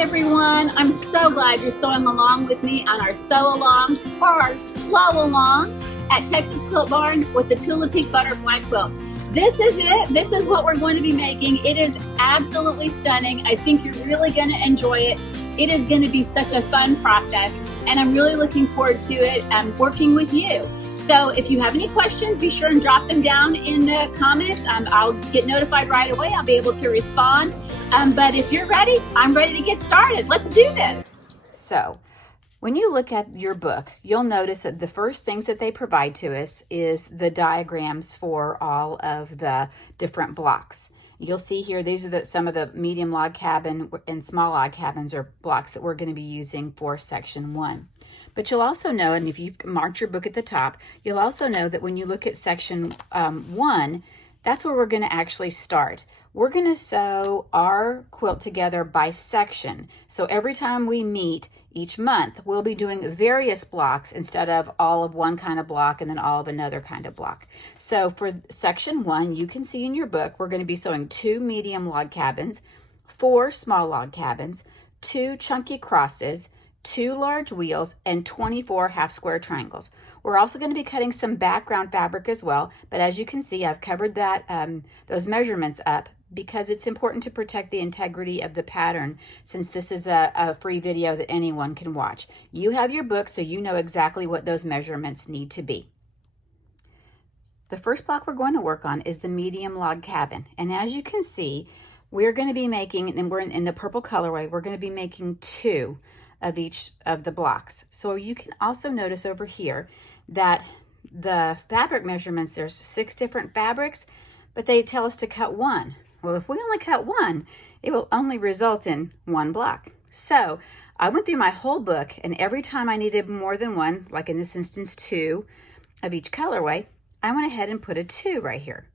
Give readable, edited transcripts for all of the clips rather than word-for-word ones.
everyone. I'm so glad you're sewing along with me on our sew along or our slow along at Texas Quilt Barn with the Tula Pink Butterfly Quilt. This is it. This is what we're going to be making. It is absolutely stunning. I think you're really going to enjoy it. It is going to be such a fun process, and I'm really looking forward to it working with you. So if you have any questions, be sure and drop them down in the comments. I'll get notified right away. I'll be able to respond. But if you're ready, I'm ready to get started. Let's do this. So when you look at your book, you'll notice that the first things that they provide to us is the diagrams for all of the different blocks. You'll see here, these are some of the medium log cabin and small log cabins or blocks that we're going to be using for section 1. But you'll also know, and if you've marked your book at the top, you'll also know that when you look at section 1, that's where we're going to actually start. We're going to sew our quilt together by section. So every time we meet each month, we'll be doing various blocks instead of all of one kind of block and then all of another kind of block. So for section 1, you can see in your book, we're going to be sewing 2 medium log cabins, 4 small log cabins, 2 chunky crosses, 2 large wheels, and 24 half square triangles. We're also going to be cutting some background fabric as well, but as you can see, I've covered that those measurements up because it's important to protect the integrity of the pattern, since this is a free video that anyone can watch. You have your book, so you know exactly what those measurements need to be. The first block we're going to work on is the medium log cabin, and as you can see, we're going to be making, and we're in the purple colorway, we're going to be making 2 of each of the blocks. So you can also notice over here that the fabric measurements, there's 6 different fabrics, but they tell us to cut 1. Well, if we only cut 1, it will only result in 1 block. So I went through my whole book, and every time I needed more than 1, like in this instance 2 of each colorway, I went ahead and put a 2 right here.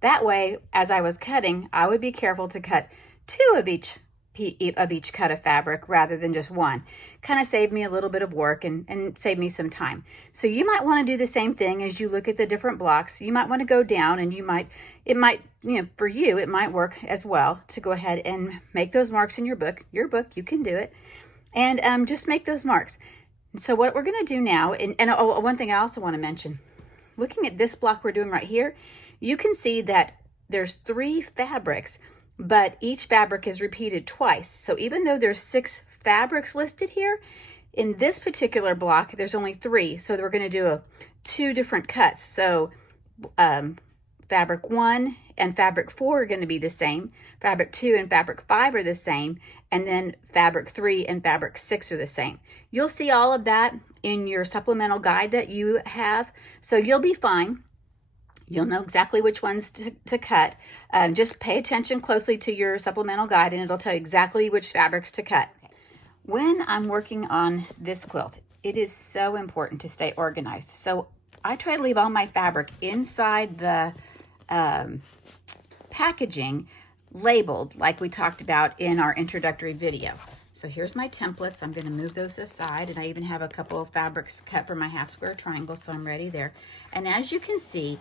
That way, as I was cutting, I would be careful to cut 2 of each cut of fabric rather than just 1. Kind of saved me a little bit of work and saved me some time. So you might want to do the same thing as you look at the different blocks. You might want to go down, and it might, for you, it might work as well to go ahead and make those marks in your book. You can do it. And just make those marks. And so what we're going to do now, and one thing I also want to mention, looking at this block we're doing right here, you can see that there's 3 fabrics, but each fabric is repeated twice. So even though there's 6 fabrics listed here, in this particular block, there's only 3. So we're going to do 2 different cuts. So fabric 1 and fabric 4 are going to be the same. Fabric 2 and fabric 5 are the same. And then fabric 3 and fabric 6 are the same. You'll see all of that in your supplemental guide that you have. So you'll be fine. You'll know exactly which ones to cut. Just pay attention closely to your supplemental guide, and it'll tell you exactly which fabrics to cut. When I'm working on this quilt, it is so important to stay organized. So I try to leave all my fabric inside the packaging labeled like we talked about in our introductory video. So here's my templates. I'm going to move those aside, and I even have a couple of fabrics cut for my half square triangle, so I'm ready there. And as you can see,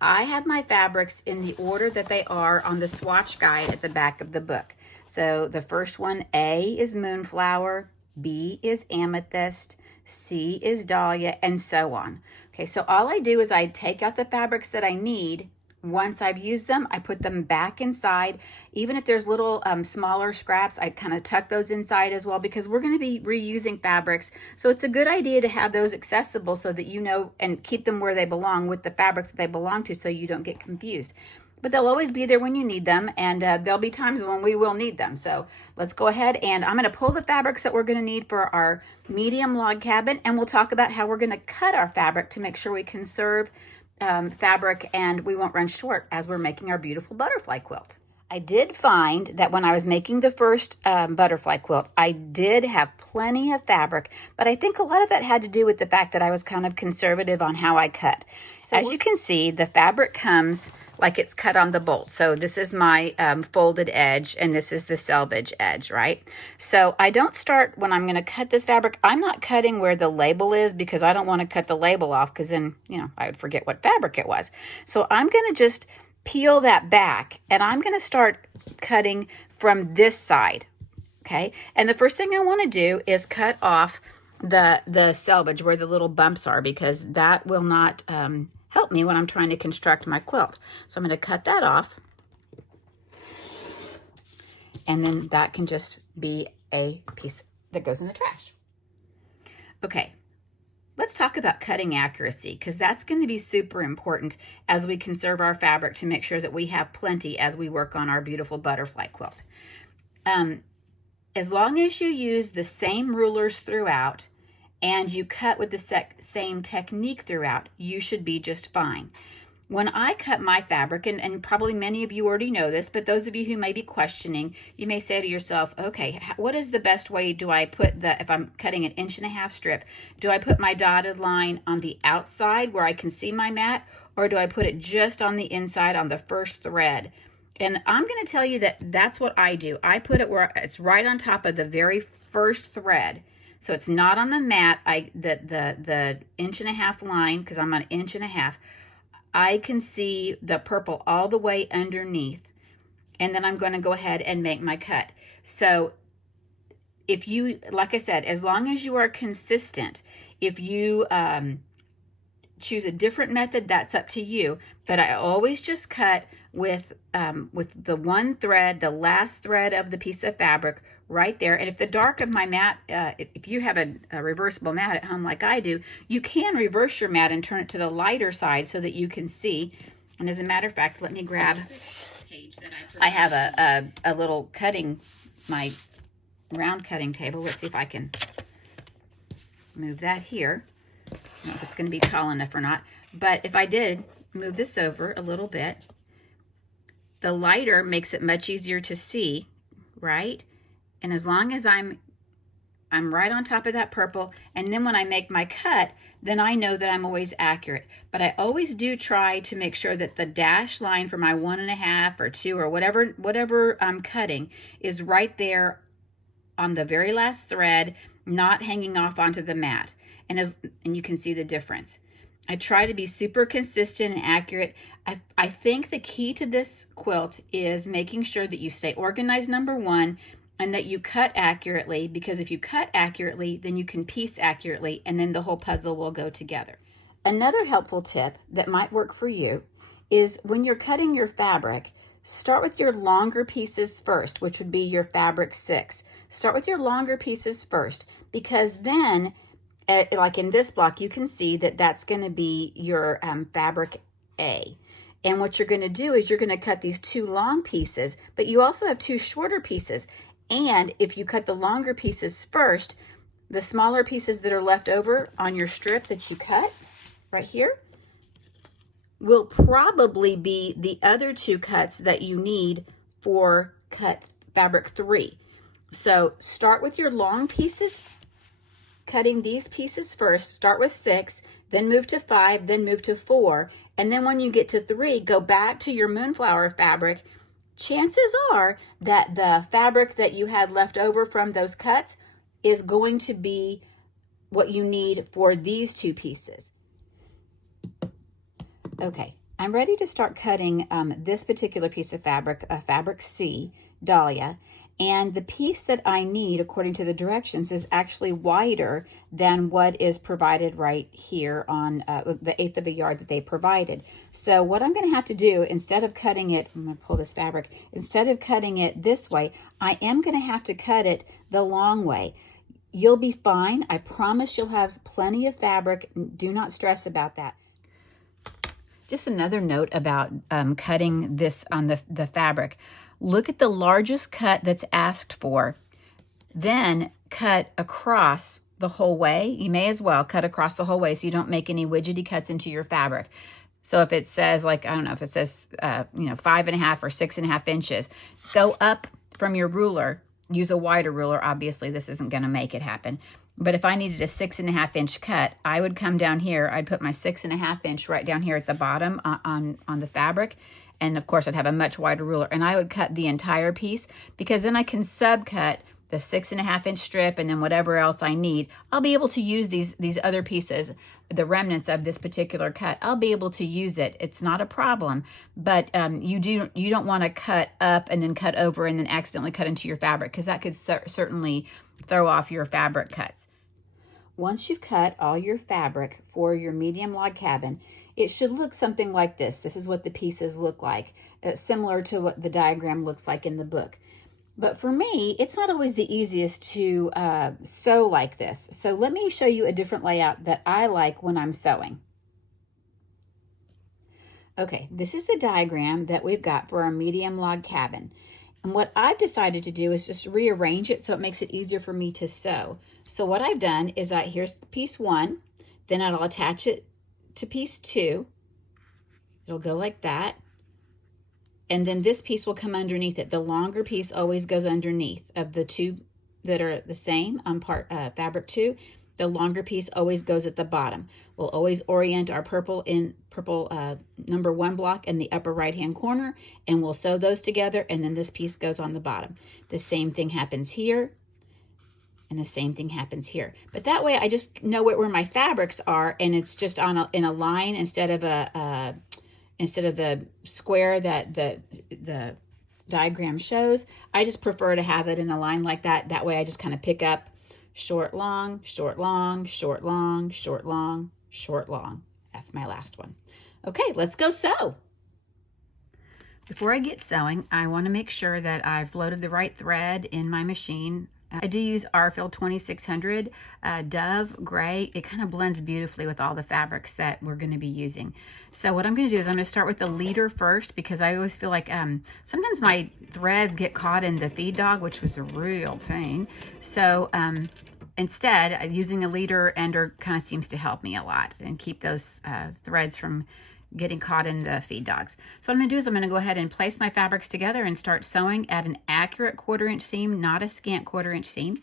I have my fabrics in the order that they are on the swatch guide at the back of the book. So the first one, A, is Moonflower, B is Amethyst, C is Dahlia, and so on. Okay, so all I do is I take out the fabrics that I need. Once I've used them, I put them back inside. Even if there's little smaller scraps, I kind of tuck those inside as well, because we're going to be reusing fabrics. So it's a good idea to have those accessible so that you know, and keep them where they belong with the fabrics that they belong to, so you don't get confused. But they'll always be there when you need them, and there'll be times when we will need them. So let's go ahead, and I'm going to pull the fabrics that we're going to need for our medium log cabin, and we'll talk about how we're going to cut our fabric to make sure we conserve fabric and we won't run short as we're making our beautiful butterfly quilt. I did find that when I was making the first butterfly quilt, I did have plenty of fabric, but I think a lot of that had to do with the fact that I was kind of conservative on how I cut. So as you can see, the fabric comes like it's cut on the bolt. So this is my folded edge, and this is the selvage edge, right? So I don't start, when I'm going to cut this fabric, I'm not cutting where the label is, because I don't want to cut the label off, because then, I would forget what fabric it was. So I'm going to just peel that back, and I'm going to start cutting from this side. okay? And the first thing I want to do is cut off the selvage where the little bumps are, because that will not help me when I'm trying to construct my quilt. So I'm going to cut that off, and then that can just be a piece that goes in the trash. Okay, let's talk about cutting accuracy, because that's going to be super important as we conserve our fabric to make sure that we have plenty as we work on our beautiful butterfly quilt. As long as you use the same rulers throughout and you cut with the same technique throughout, you should be just fine. When I cut my fabric, and probably many of you already know this, but those of you who may be questioning, you may say to yourself, okay, what is the best way? Do I put if I'm cutting an 1.5 inch strip, do I put my dotted line on the outside where I can see my mat, or do I put it just on the inside on the first thread? And I'm going to tell you that that's what I do. I put it where it's right on top of the very first thread. So it's not on the mat. The 1.5 inch line, because I'm on 1.5 inches, I can see the purple all the way underneath. And then I'm going to go ahead and make my cut. So if you, like I said, as long as you are consistent, if you choose a different method, that's up to you. But I always just cut with the one thread, the last thread of the piece of fabric right there. And if the dark of my mat, if you have a reversible mat at home like I do, you can reverse your mat and turn it to the lighter side so that you can see. And as a matter of fact, let me grab, I have a little cutting, my round cutting table. Let's see if I can move that here. I don't know if it's going to be tall enough or not, but if I did move this over a little bit, the lighter makes it much easier to see, right? And as long as I'm right on top of that purple, and then when I make my cut, then I know that I'm always accurate. But I always do try to make sure that the dash line for my 1.5 or 2 or whatever I'm cutting is right there on the very last thread, not hanging off onto the mat. And you can see the difference. I try to be super consistent and accurate. I think the key to this quilt is making sure that you stay organized, number one, and that you cut accurately, because if you cut accurately, then you can piece accurately, and then the whole puzzle will go together. Another helpful tip that might work for you is when you're cutting your fabric, start with your longer pieces first, which would be your fabric 6. Start with your longer pieces first, because then, like in this block, you can see that that's going to be your fabric A. And what you're going to do is you're going to cut these 2 long pieces, but you also have 2 shorter pieces. And if you cut the longer pieces first, the smaller pieces that are left over on your strip that you cut right here will probably be the other 2 cuts that you need for cut fabric 3. So start with your long pieces, cutting these pieces first. Start with 6, then move to 5, then move to 4. And then when you get to 3, go back to your moonflower fabric. Chances are that the fabric that you had left over from those cuts is going to be what you need for these 2 pieces. Okay, I'm ready to start cutting this particular piece of fabric, fabric C, Dahlia. And the piece that I need, according to the directions, is actually wider than what is provided right here on the 1/8 of a yard that they provided. So what I'm going to have to do, instead of cutting it, I'm going to pull this fabric, instead of cutting it this way, I am going to have to cut it the long way. You'll be fine. I promise you'll have plenty of fabric. Do not stress about that. Just another note about cutting this on the fabric. Look at the largest cut that's asked for, then cut across the whole way. You may as well cut across the whole way so you don't make any widgety cuts into your fabric. So if it says, like, I don't know, if it says, 5.5 or 6.5 inches, go up from your ruler. Use a wider ruler. Obviously, this isn't going to make it happen. But if I needed a 6.5 inch cut, I would come down here. I'd put my 6.5 inch right down here at the bottom on the fabric. And of course, I'd have a much wider ruler, and I would cut the entire piece, because then I can subcut the 6.5-inch strip and then whatever else I need, I'll be able to use these other pieces, the remnants of this particular cut. I'll be able to use it. It's not a problem, but you don't want to cut up and then cut over and then accidentally cut into your fabric, because that could certainly throw off your fabric cuts. Once you've cut all your fabric for your medium log cabin, it should look something like this. This is what the pieces look like, similar to what the diagram looks like in the book. But for me, it's not always the easiest to sew like this. So let me show you a different layout that I like when I'm sewing. Okay, this is the diagram that we've got for our medium log cabin. And what I've decided to do is just rearrange it so it makes it easier for me to sew. So what I've done is here's piece 1, then I'll attach it to piece 2. It'll go like that. And then this piece will come underneath it. The longer piece always goes underneath of the two that are the same on fabric 2. The longer piece always goes at the bottom. We'll always orient our purple number 1 block in the upper right hand corner, and we'll sew those together, and then this piece goes on the bottom. The same thing happens here, and the same thing happens here. But that way I just know where my fabrics are, and it's just in a line instead of the square that the diagram shows. I just prefer to have it in a line like that. That way I just kind of pick up short, long, short, long, short, long, short, long, short, long. That's my last one. Okay, let's go sew. Before I get sewing, I want to make sure that I've loaded the right thread in my machine. I do use Arfil 2600 Dove Gray. It kind of blends beautifully with all the fabrics that we're going to be using. So what I'm going to do is I'm going to start with the leader first, because I always feel like sometimes my threads get caught in the feed dog, which was a real pain. So instead, using a leader ender kind of seems to help me a lot and keep those threads from getting caught in the feed dogs. So what I'm going to do is I'm going to go ahead and place my fabrics together and start sewing at an accurate 1/4-inch seam, not a scant 1/4-inch seam.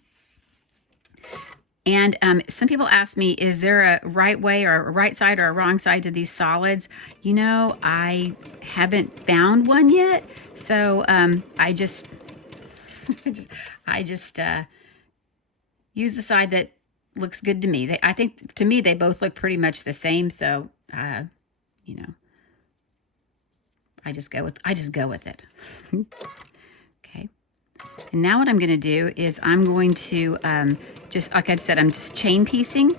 And some people ask me, is there a right way or a right side or a wrong side to these solids? You know, I haven't found one yet. So I just use the side that looks good to me. I think to me they both look pretty much the same. So you know, I just go with it. Okay. And now what I'm going to do is I'm going to just, like I said, I'm just chain piecing.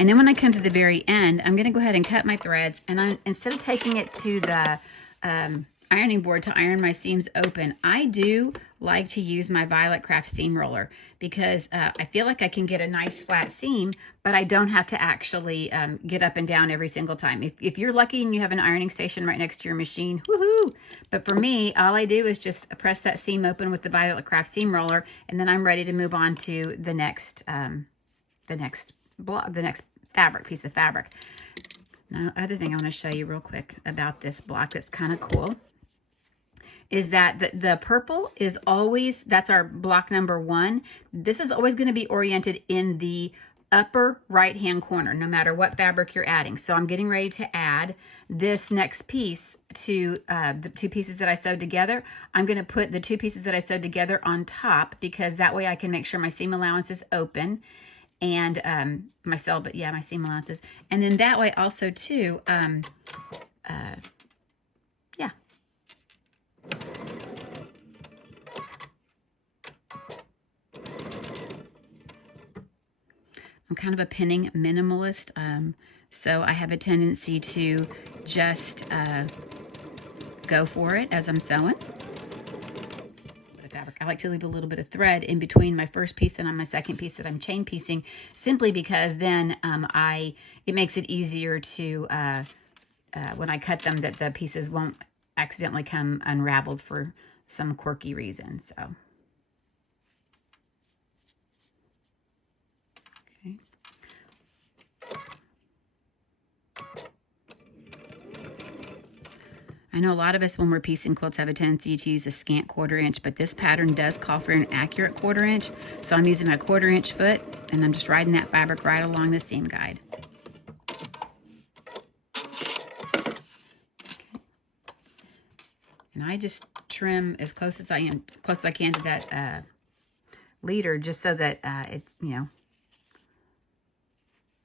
And then when I come to the very end, I'm going to go ahead and cut my threads. And instead of taking it to the ironing board to iron my seams open, I do like to use my Violet Craft seam roller, because I feel like I can get a nice flat seam, but I don't have to actually get up and down every single time. If you're lucky and you have an ironing station right next to your machine, woohoo! But for me, all I do is just press that seam open with the Violet Craft seam roller, and then I'm ready to move on to the next piece of fabric. Now, other thing I want to show you real quick about this block that's kind of cool is that the purple is always, that's our block number 1. This is always going to be oriented in the upper right hand corner, no matter what fabric you're adding. So I'm getting ready to add this next piece to the 2 pieces that I sewed together. I'm going to put the 2 pieces that I sewed together on top, because that way I can make sure my seam allowance is open, and my seam allowances. And then that way also too, yeah. I'm kind of a pinning minimalist, so I have a tendency to just go for it as I'm sewing. Fabric. I like to leave a little bit of thread in between my first piece and on my second piece that I'm chain piecing, simply because then it makes it easier to when I cut them, that the pieces won't accidentally come unraveled for some quirky reason. So okay. I know a lot of us, when we're piecing quilts, have a tendency to use a scant 1/4 inch, but this pattern does call for an accurate 1/4 inch. So I'm using my 1/4 inch foot, and I'm just riding that fabric right along the seam guide. Okay. And I just trim as close as I can to that leader just so that it's, you know,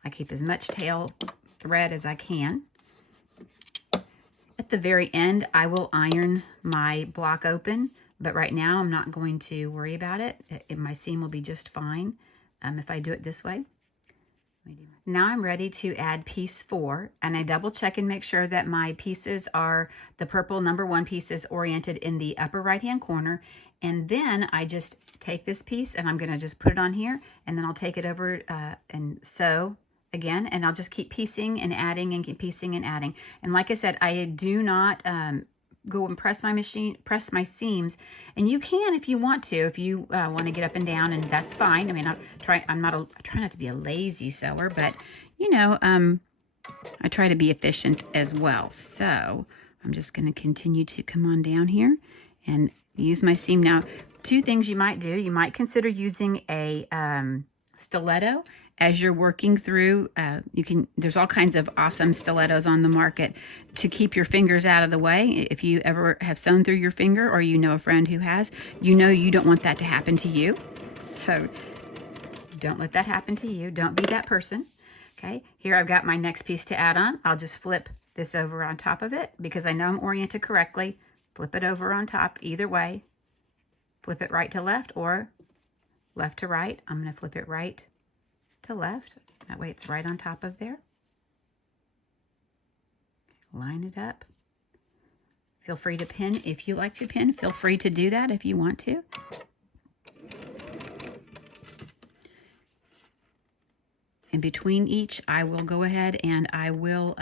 I keep as much tail thread as I can. At the very end, I will iron my block open, but right now I'm not going to worry about it. My seam will be just fine if I do it this way. Now I'm ready to add piece 4, and I double check and make sure that my pieces are, the purple number 1 piece is oriented in the upper right hand corner, and then I just take this piece and I'm going to just put it on here, and then I'll take it over and sew again, and I'll just keep piecing and adding and keep piecing and adding. And like I said, I do not go and press my seams, and you can if you want to, if you want to get up and down, and that's fine. I mean, I try not to be a lazy sewer, but you know, I try to be efficient as well. So I'm just going to continue to come on down here and use my seam. Now, 2 things you might do. You might consider using a stiletto as you're working through. There's all kinds of awesome stilettos on the market to keep your fingers out of the way. If you ever have sewn through your finger, or you know a friend who has, you know you don't want that to happen to you. So don't let that happen to you. Don't be that person. Okay, here I've got my next piece to add on. I'll just flip this over on top of it because I know I'm oriented correctly. Flip it over on top either way. Flip it right to left or left to right. I'm going to flip it right to left. That way it's right on top of there. Line it up. Feel free to pin if you like to pin. Feel free to do that if you want to. In between each, I will go ahead and I will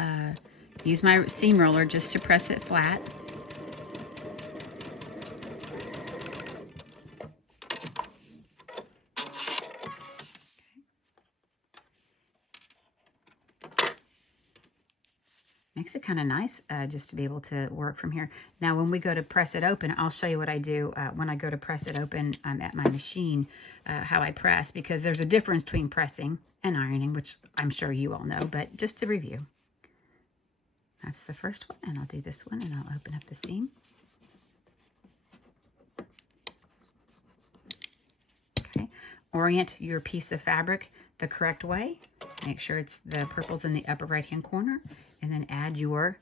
use my seam roller just to press it flat. Makes it kind of nice just to be able to work from here. Now, when we go to press it open, I'll show you what I do when I go to press it open at my machine, how I press, because there's a difference between pressing and ironing, which I'm sure you all know, but just to review. That's the first one, and I'll do this one, and I'll open up the seam. Okay, orient your piece of fabric the correct way. Make sure it's the purple's in the upper right-hand corner, and then add your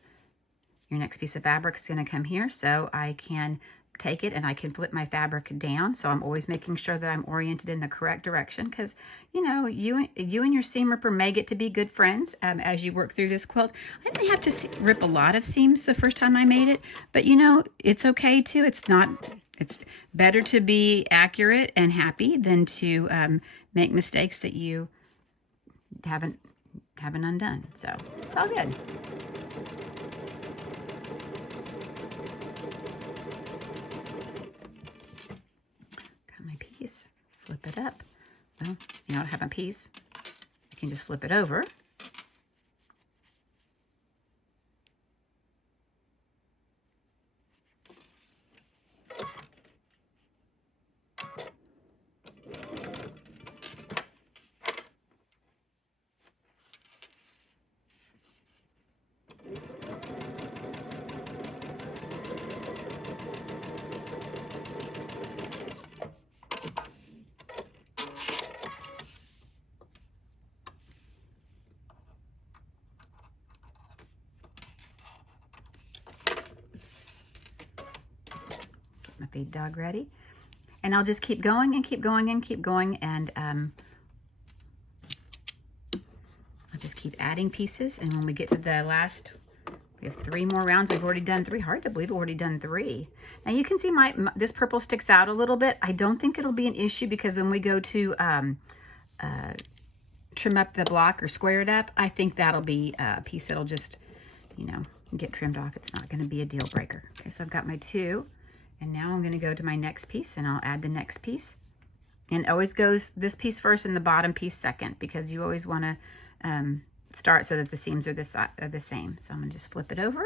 next piece of fabric is going to come here, so I can take it and I can flip my fabric down. So I'm always making sure that I'm oriented in the correct direction, because you know, you and your seam ripper may get to be good friends as you work through this quilt. I didn't have to rip a lot of seams the first time I made it, but you know, it's okay too. It's better to be accurate and happy than to make mistakes that you haven't undone. So it's all good. Got my piece. Flip it up. Well, you know, I have my piece. I can just flip it over. My feed dog ready, and I'll just keep going and keep going and keep going, and I'll just keep adding pieces. And when we get to the last, we have 3 more rounds. We've already done 3. Hard to believe we've already done 3. Now you can see this purple sticks out a little bit. I don't think it'll be an issue, because when we go to trim up the block or square it up, I think that'll be a piece that'll just, you know, get trimmed off. It's not going to be a deal breaker. Okay, so I've got my 2. And now I'm going to go to my next piece, and I'll add the next piece. And it always goes this piece first and the bottom piece second, because you always want to start so that the seams are the same. So I'm going to just flip it over.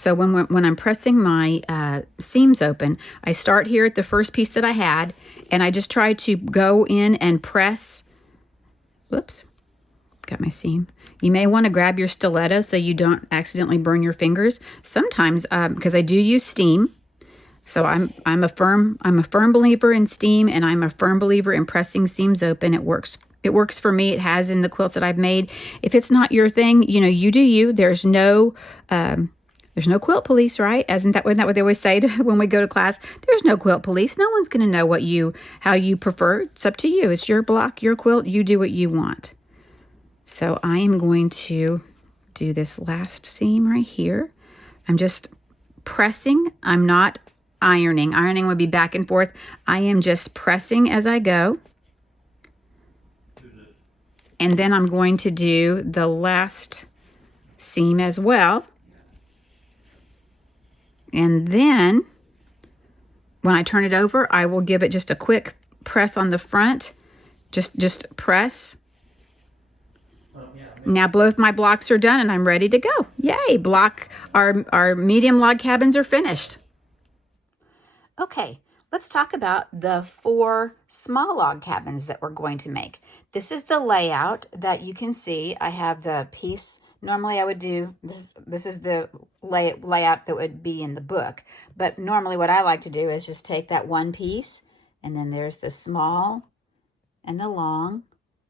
So when I'm pressing my seams open, I start here at the first piece that I had, and I just try to go in and press. Whoops, got my seam. You may want to grab your stiletto so you don't accidentally burn your fingers. Sometimes, because I do use steam, so I'm a firm believer in steam, and I'm a firm believer in pressing seams open. It works. It works for me. It has in the quilts that I've made. If it's not your thing, you know, you do you. There's no quilt police, right? Isn't that what they always say when we go to class? There's no quilt police. No one's going to know how you prefer. It's up to you. It's your block, your quilt. You do what you want. So I am going to do this last seam right here. I'm just pressing. I'm not ironing. Ironing would be back and forth. I am just pressing as I go. And then I'm going to do the last seam as well. And then when I turn it over, I will give it just a quick press on the front. Just press. Now both my blocks are done and I'm ready to go. Yay, our medium log cabins are finished. Okay, let's talk about the 4 small log cabins that we're going to make. This is the layout that you can see. I have the piece. Normally I would do, this is the layout that would be in the book. But normally what I like to do is just take that one piece, and then there's the small and the long,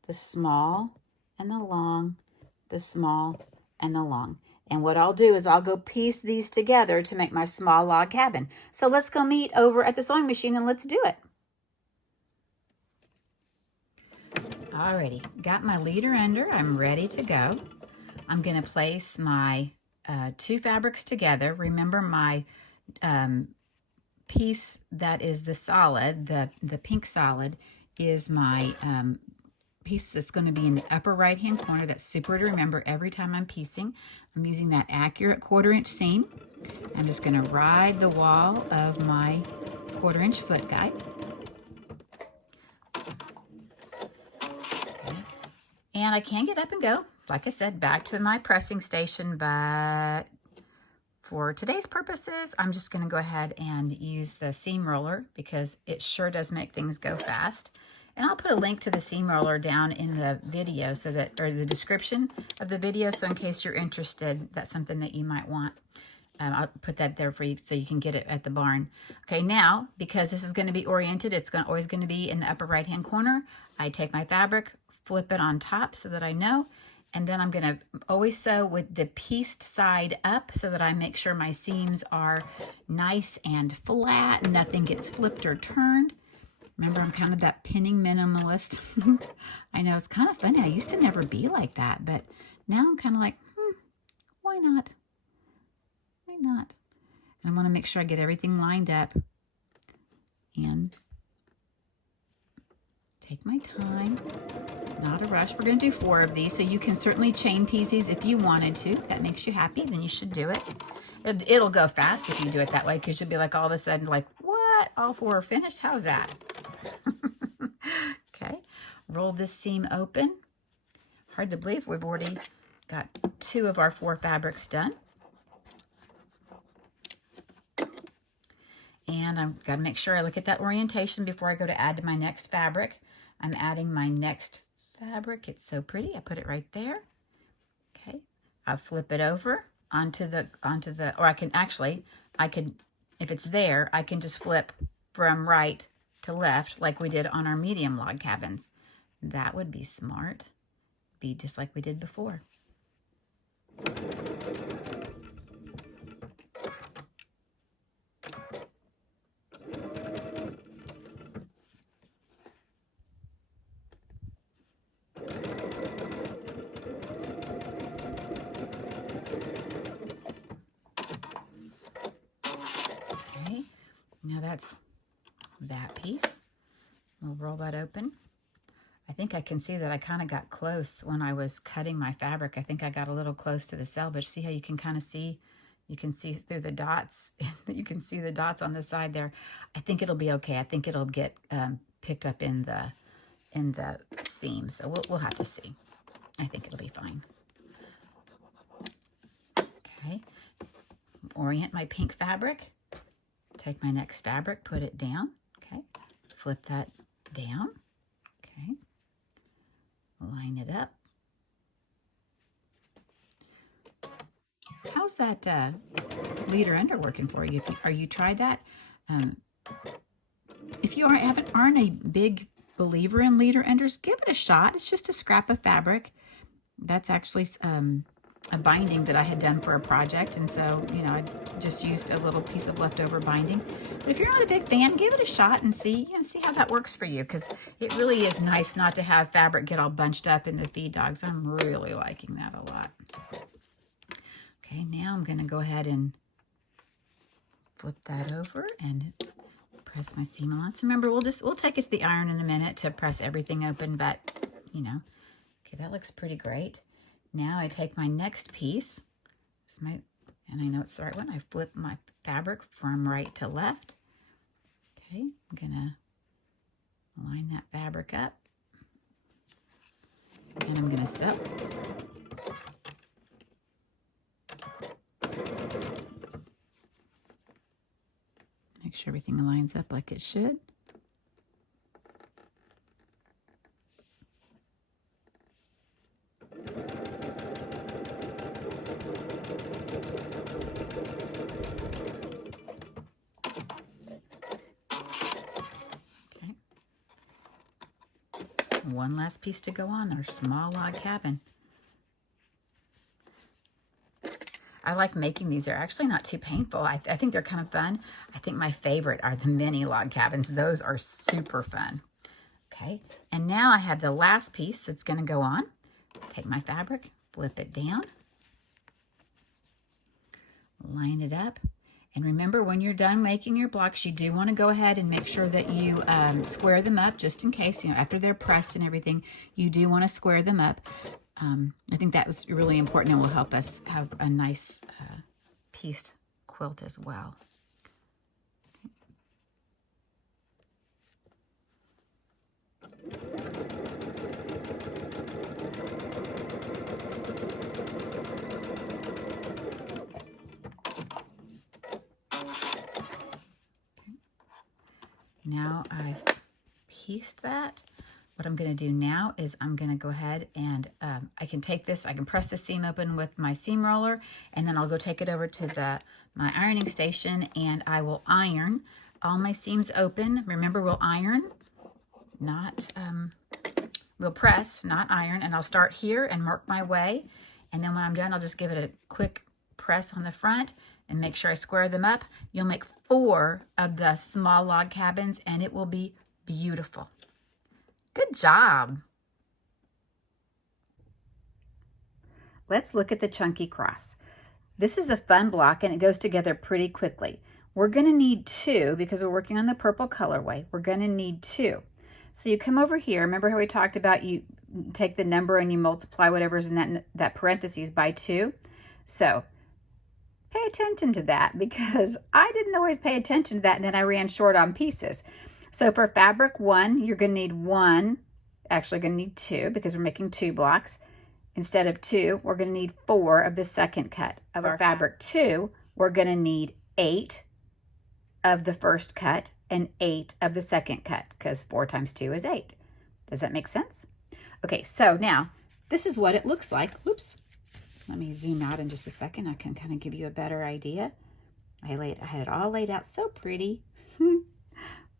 the small and the long, the small and the long. And what I'll do is I'll go piece these together to make my small log cabin. So let's go meet over at the sewing machine and let's do it. Alrighty, got my leader under. I'm ready to go. I'm going to place my 2 fabrics together. Remember my piece that is the solid, the pink solid, is my piece that's going to be in the upper right hand corner. That's super to remember every time I'm piecing. I'm using that accurate 1/4 inch seam. I'm just going to ride the wall of my 1/4 inch foot guide. Okay. And I can get up and go, like I said, back to my pressing station, but for today's purposes, I'm just going to go ahead and use the seam roller because it sure does make things go fast. And I'll put a link to the seam roller down in the video or the description of the video. So in case you're interested, that's something that you might want. I'll put that there for you so you can get it at the barn. Okay, now, because this is going to be oriented, it's always going to be in the upper right-hand corner. I take my fabric, flip it on top so that I know, and then I'm going to always sew with the pieced side up so that I make sure my seams are nice and flat and nothing gets flipped or turned. Remember, I'm kind of that pinning minimalist. I know, it's kind of funny. I used to never be like that, but now I'm kind of like, why not? Why not? And I want to make sure I get everything lined up and take my time. Not a rush. We're going to do 4 of these, so you can certainly chain piece these if you wanted to. If that makes you happy, then you should do it. It'll go fast if you do it that way, because you'll be like all of a sudden like, what? All 4 are finished? How's that? Okay, roll this seam open. Hard to believe we've already got 2 of our 4 fabrics done. And I've got to make sure I look at that orientation before I go to add to my next fabric. I'm adding my next fabric. It's so pretty. I put it right there. Okay, I'll flip it over onto the, or I can, if it's there, I can just flip from right to left like we did on our medium log cabins. That would be smart. Be just like we did before. Okay, now that's that piece. We'll roll that open. I think I can see that I kind of got close when I was cutting my fabric. I think I got a little close to the selvage. See how you can kind of see, you can see through the dots. You can see the dots on the side there. I think it'll be okay. I think it'll get picked up in the seam. So we'll have to see. I think it'll be fine. Okay, orient my pink fabric. Take my next fabric, put it down, okay? Flip that down, okay? Line it up. How's that leader under working for you? Are you tried that? If you aren't a big believer in leader unders, give it a shot. It's just a scrap of fabric. That's actually a binding that I had done for a project, and so, you know, I just used a little piece of leftover binding. But if you're not a big fan, give it a shot and see how that works for you, because it really is nice not to have fabric get all bunched up in the feed dogs. I'm really liking that a lot. Okay, now I'm going to go ahead and flip that over and press my seam allowance. Remember, we'll take it to the iron in a minute to press everything open, but you know, okay, that looks pretty great. Now I take my next piece, and I know it's the right one. I flip my fabric from right to left. Okay, I'm gonna line that fabric up, and I'm gonna sew. Make sure everything lines up like it should. Okay. One last piece to go on our small log cabin. I like making these. They're actually not too painful. I think they're kind of fun. I think my favorite are the mini log cabins. Those are super fun. Okay, and now I have the last piece that's going to go on. Take my fabric, flip it down, line it up. And remember, when you're done making your blocks, you do want to go ahead and make sure that you square them up, just in case, you know, after they're pressed and everything, you do want to square them up. I think that was really important and will help us have a nice pieced quilt as well. Okay. Now I've pieced that. What I'm going to do now is I'm going to go ahead and I can take this, I can press the seam open with my seam roller, and then I'll go take it over to my ironing station, and I will iron all my seams open. Remember, we'll iron, not, we'll press, not iron, and I'll start here and work my way. And then when I'm done, I'll just give it a quick press on the front and make sure I square them up. You'll make 4 of the small log cabins, and it will be beautiful. Good job. Let's look at the chunky cross. This is a fun block, and it goes together pretty quickly. We're going to need 2 because we're working on the purple colorway. We're going to need 2. So you come over here. Remember how we talked about you take the number and you multiply whatever's in that parentheses by 2? So pay attention to that, because I didn't always pay attention to that, and then I ran short on pieces. So for fabric 1, you're going to need 1, actually going to need 2 because we're making 2 blocks. Instead of 2, we're going to need 4 of the second cut. Of our fabric 2, we're going to need 8 of the first cut and 8 of the second cut, because 4 times 2 is 8. Does that make sense? Okay, so now this is what it looks like. Whoops. Let me zoom out in just a second. I can kind of give you a better idea. I had it all laid out so pretty.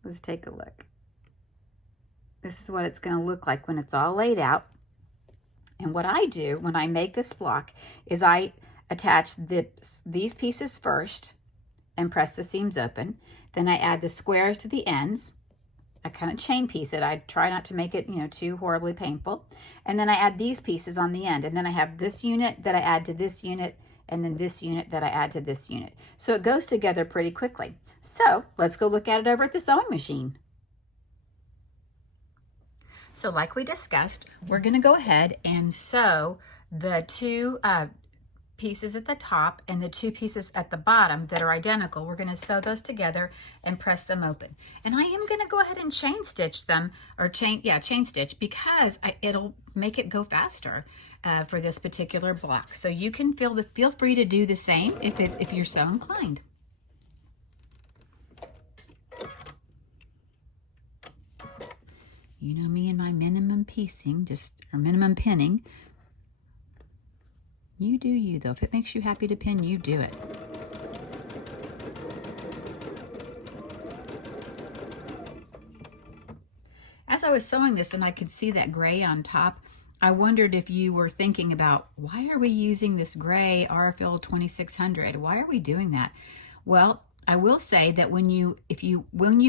Let's take a look. This is what it's going to look like when it's all laid out. And what I do when I make this block is I attach these pieces first and press the seams open. Then I add the squares to the ends. I kind of chain piece it. I try not to make it, you know, too horribly painful. And then I add these pieces on the end. And then I have this unit that I add to this unit, and then this unit that I add to this unit. So it goes together pretty quickly. So let's go look at it over at the sewing machine. So like we discussed, we're going to go ahead and sew the 2 pieces at the top and the 2 pieces at the bottom that are identical, we're going to sew those together and press them open. And I am going to go ahead and chain stitch them, or chain stitch, because it'll make it go faster for this particular block. So you can feel free to do the same if you're so inclined. You know me and my minimum piecing, or minimum pinning. You do you, though. If it makes you happy to pin, you do it. As I was sewing this and I could see that gray on top, I wondered if you were thinking about, why are we using this gray RFL 2600? Why are we doing that? Well, I will say that when you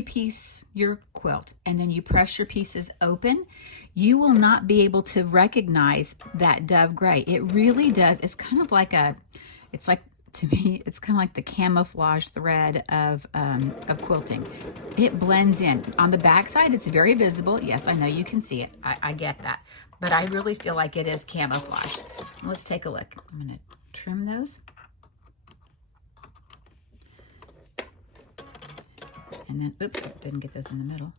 piece your quilt and then you press your pieces open, you will not be able to recognize that dove gray. It really does. It's kind of like to me, it's kind of like the camouflage thread of quilting. It blends in. On the back side, it's very visible. Yes, I know you can see it. I get that. But I really feel like it is camouflage. Let's take a look. I'm going to trim those. And then, oops, didn't get those in the middle.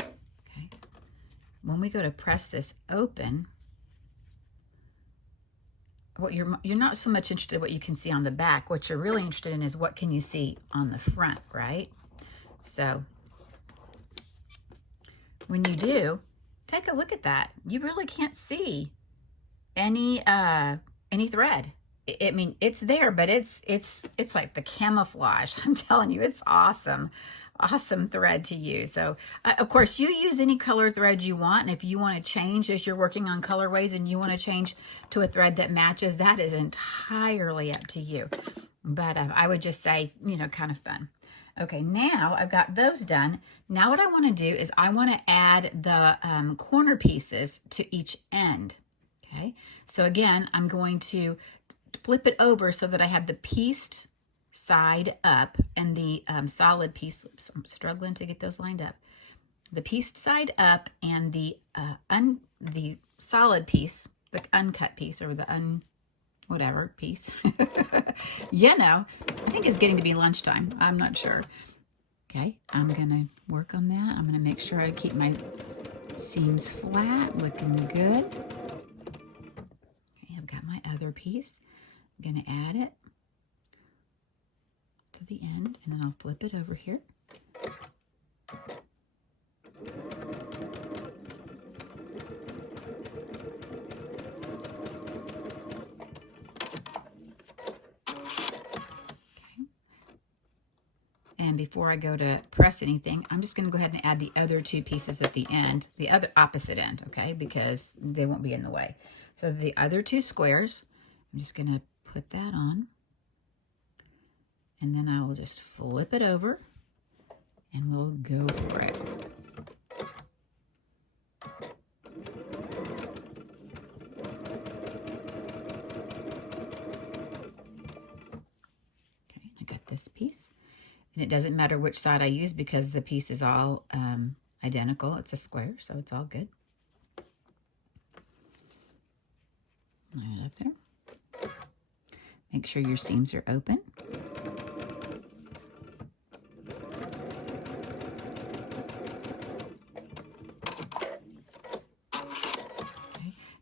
Okay. When we go to press this open, what you're not so much interested in what you can see on the back. What you're really interested in is what can you see on the front, right? So when you do, take a look at that. You really can't see any thread. I mean, it's there, but it's like the camouflage. I'm telling you, it's awesome. Awesome thread to use. So of course you use any color thread you want, and if you want to change as you're working on colorways and you want to change to a thread that matches, that is entirely up to you. But I would just say, you know, kind of fun. Okay, now I've got those done. Now what I want to do is I want to add the corner pieces to each end. Okay, so again, I'm going to flip it over so that I have the pieced side up and the solid piece. Oops, I'm struggling to get those lined up. The pieced side up and the solid piece, the uncut piece, or the whatever piece. You know, I think it's getting to be lunchtime. I'm not sure. Okay, I'm gonna work on that. I'm gonna make sure I keep my seams flat, looking good. Okay, I've got my other piece. I'm gonna add it to the end, and then I'll flip it over here. And before I go to press anything, I'm just going to go ahead and add the other 2 pieces at the end, the other opposite end, okay, because they won't be in the way. So the other 2 squares, I'm just going to put that on, and then I will just flip it over and we'll go for it. Okay, I got this piece. And it doesn't matter which side I use because the piece is all identical. It's a square, so it's all good. Line it up there. Make sure your seams are open.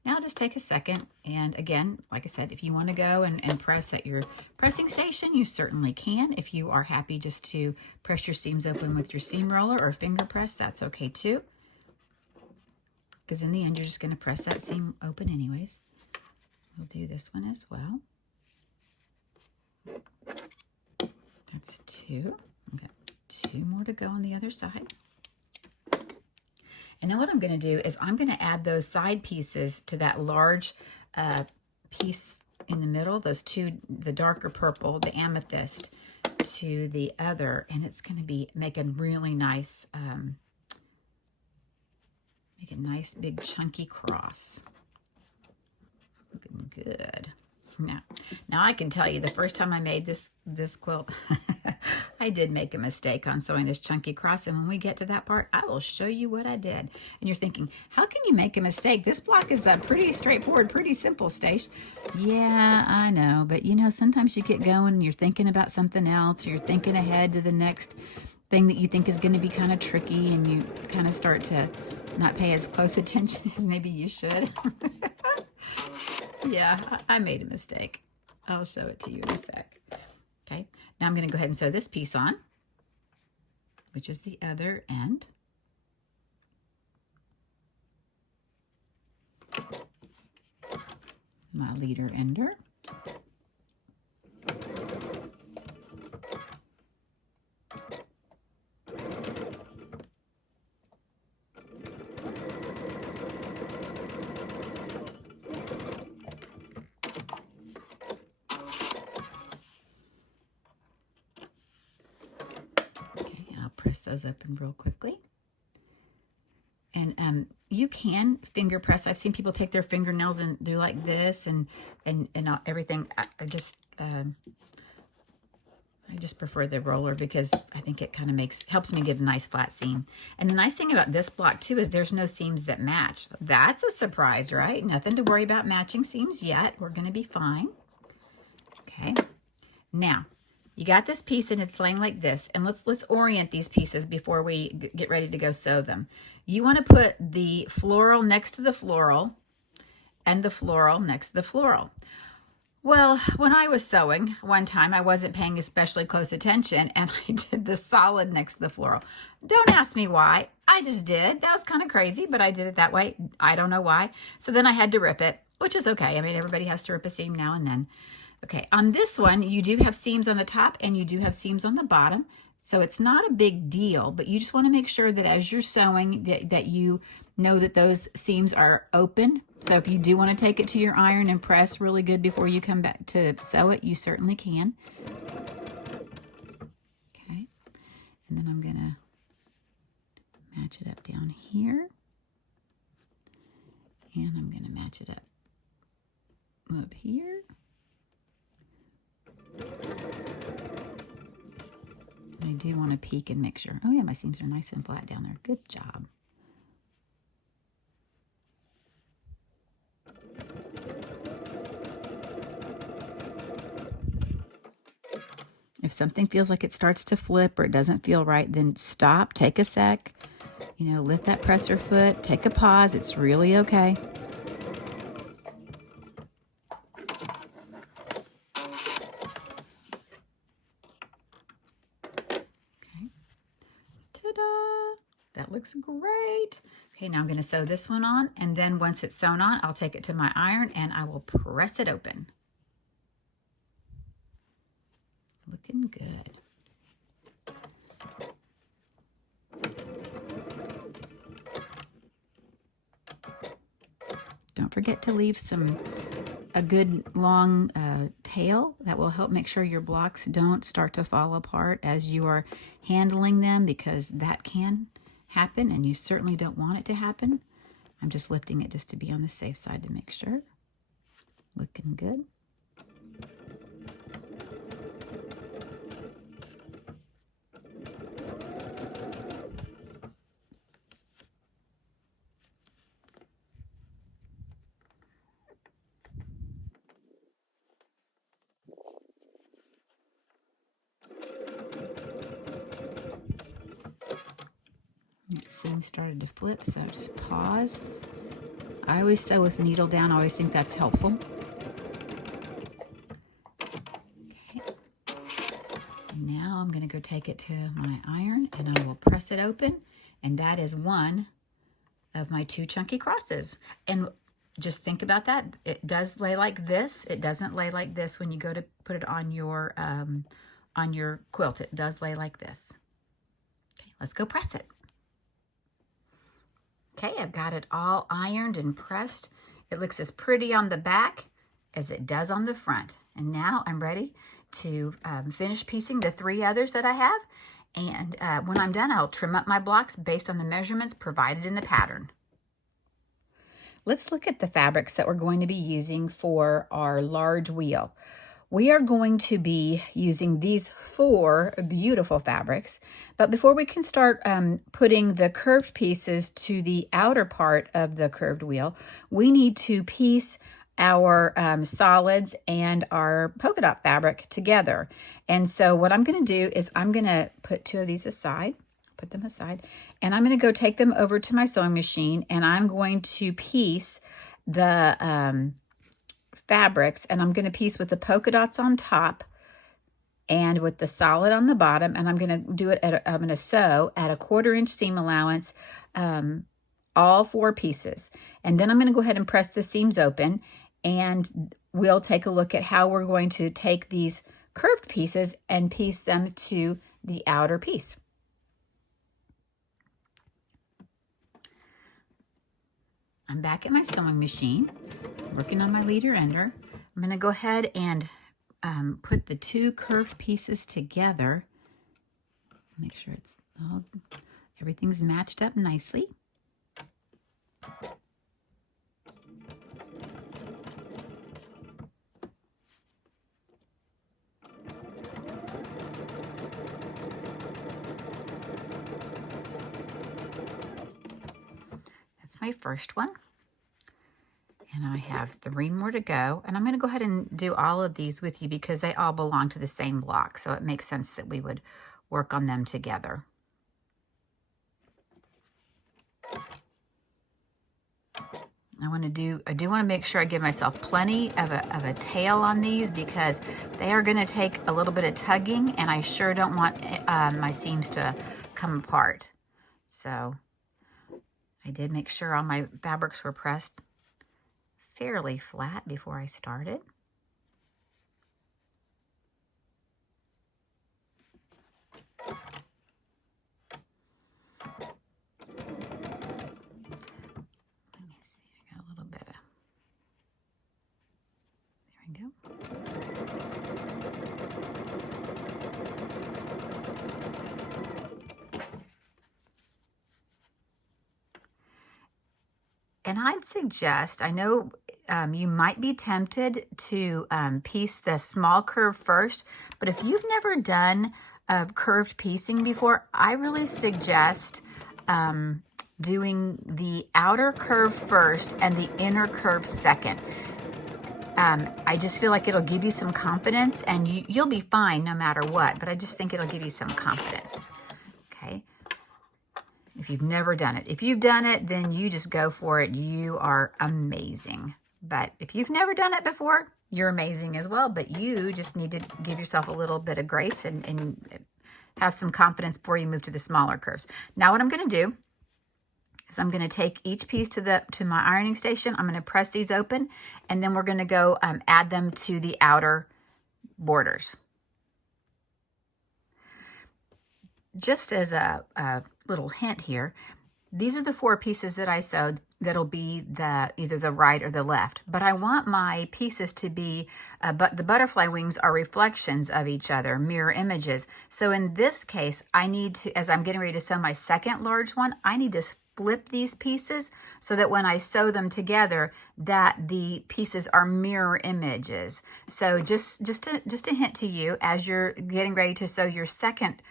Now just take a second, and again, like I said, if you want to go and press at your pressing station, you certainly can. If you are happy just to press your seams open with your seam roller or finger press, that's okay too. Because in the end, you're just going to press that seam open anyways. We'll do this one as well. That's 2. Okay, 2 more to go on the other side. And now what I'm going to do is I'm going to add those side pieces to that large piece in the middle, those 2, the darker purple, the amethyst, to the other, and it's going to be make a really nice, make a nice big chunky cross. Looking good. Now I can tell you the first time I made this quilt, I did make a mistake on sewing this chunky cross, and when we get to that part, I will show you what I did. And you're thinking, how can you make a mistake? This block is pretty straightforward, pretty simple, Stace. Yeah, I know, but you know, sometimes you get going and you're thinking about something else, or you're thinking ahead to the next thing that you think is going to be kind of tricky, and you kind of start to not pay as close attention as maybe you should. Yeah, I made a mistake. I'll show it to you in a sec. Okay, now I'm going to go ahead and sew this piece on, which is the other end. My leader ender. Press those open real quickly. And you can finger press. I've seen people take their fingernails and do like this and everything. I just prefer the roller because I think it kind of helps me get a nice flat seam. And the nice thing about this block too is there's no seams that match. That's a surprise, right? Nothing to worry about matching seams yet. We're going to be fine. Okay. Now, you got this piece and it's laying like this, and let's orient these pieces before we get ready to go sew them. You want to put the floral next to the floral and the floral next to the floral. Well, when I was sewing one time, I wasn't paying especially close attention, and I did the solid next to the floral. Don't ask me why. I just did. That was kind of crazy, but I did it that way. I don't know why. So then I had to rip it, which is okay. I mean, everybody has to rip a seam now and then. Okay, on this one, you do have seams on the top and you do have seams on the bottom. So it's not a big deal, but you just want to make sure that as you're sewing that you know that those seams are open. So if you do want to take it to your iron and press really good before you come back to sew it, you certainly can. Okay, and then I'm going to match it up down here. And I'm going to match it up here. I do want to peek and make sure. Oh yeah, my seams are nice and flat down there. Good job. If something feels like it starts to flip or it doesn't feel right, then stop, take a sec, you know, lift that presser foot, take a pause. It's really okay. That looks great. Okay, now I'm going to sew this one on, and then once it's sewn on, I'll take it to my iron and I will press it open. Looking good. Don't forget to leave a good long tail. That will help make sure your blocks don't start to fall apart as you are handling them, because that can happen and you certainly don't want it to happen. I'm just lifting it just to be on the safe side to make sure. Looking good. Seam started to flip, so just pause. I always sew with needle down. I always think that's helpful. Okay. Now I'm going to go take it to my iron and I will press it open, and that is one of my 2 chunky crosses. And just think about that. It does lay like this. It doesn't lay like this when you go to put it on your quilt. It does lay like this. Okay, let's go press it. Okay, I've got it all ironed and pressed. It looks as pretty on the back as it does on the front. And now I'm ready to finish piecing the 3 others that I have. And when I'm done, I'll trim up my blocks based on the measurements provided in the pattern. let's look at the fabrics that we're going to be using for our large wheel. We are going to be using these 4 beautiful fabrics, but before we can start putting the curved pieces to the outer part of the curved wheel, we need to piece our solids and our polka dot fabric together. And so what I'm going to do is I'm going to put 2 of these aside, put them aside, and I'm going to go take them over to my sewing machine, and I'm going to piece the fabrics, and I'm going to piece with the polka dots on top and with the solid on the bottom, and I'm going to do it I'm going to sew at a 1/4 inch seam allowance, all 4 pieces. And then I'm going to go ahead and press the seams open, and we'll take a look at how we're going to take these curved pieces and piece them to the outer piece. I'm back at my sewing machine, working on my leader ender. I'm going to go ahead and put the 2 curved pieces together. Make sure it's all, everything's matched up nicely. That's my first one. And I have 3 more to go. And I'm going to go ahead and do all of these with you because they all belong to the same block. So it makes sense that we would work on them together. I do want to make sure I give myself plenty of a tail on these because they are going to take a little bit of tugging, and I sure don't want my seams to come apart. So I did make sure all my fabrics were pressed fairly flat before I started. Let me see, I got a little bit of, there we go. And I'd suggest, I know you might be tempted to piece the small curve first, but if you've never done curved piecing before, I really suggest doing the outer curve first and the inner curve second. I just feel like it'll give you some confidence, and you'll be fine no matter what, but I just think it'll give you some confidence. Okay. If you've never done it. If you've done it, then you just go for it. You are amazing. But if you've never done it before, you're amazing as well. But you just need to give yourself a little bit of grace and have some confidence before you move to the smaller curves. Now what I'm going to do is I'm going to take each piece to my ironing station. I'm going to press these open, and then we're going to go add them to the outer borders. Just as a little hint here, these are the 4 pieces that I sewed that'll be either the right or the left. But I want my pieces to be, but the butterfly wings are reflections of each other, mirror images. So in this case, I need to, as I'm getting ready to sew my second large one, I need to flip these pieces so that when I sew them together, that the pieces are mirror images. So just a hint to you as you're getting ready to sew your second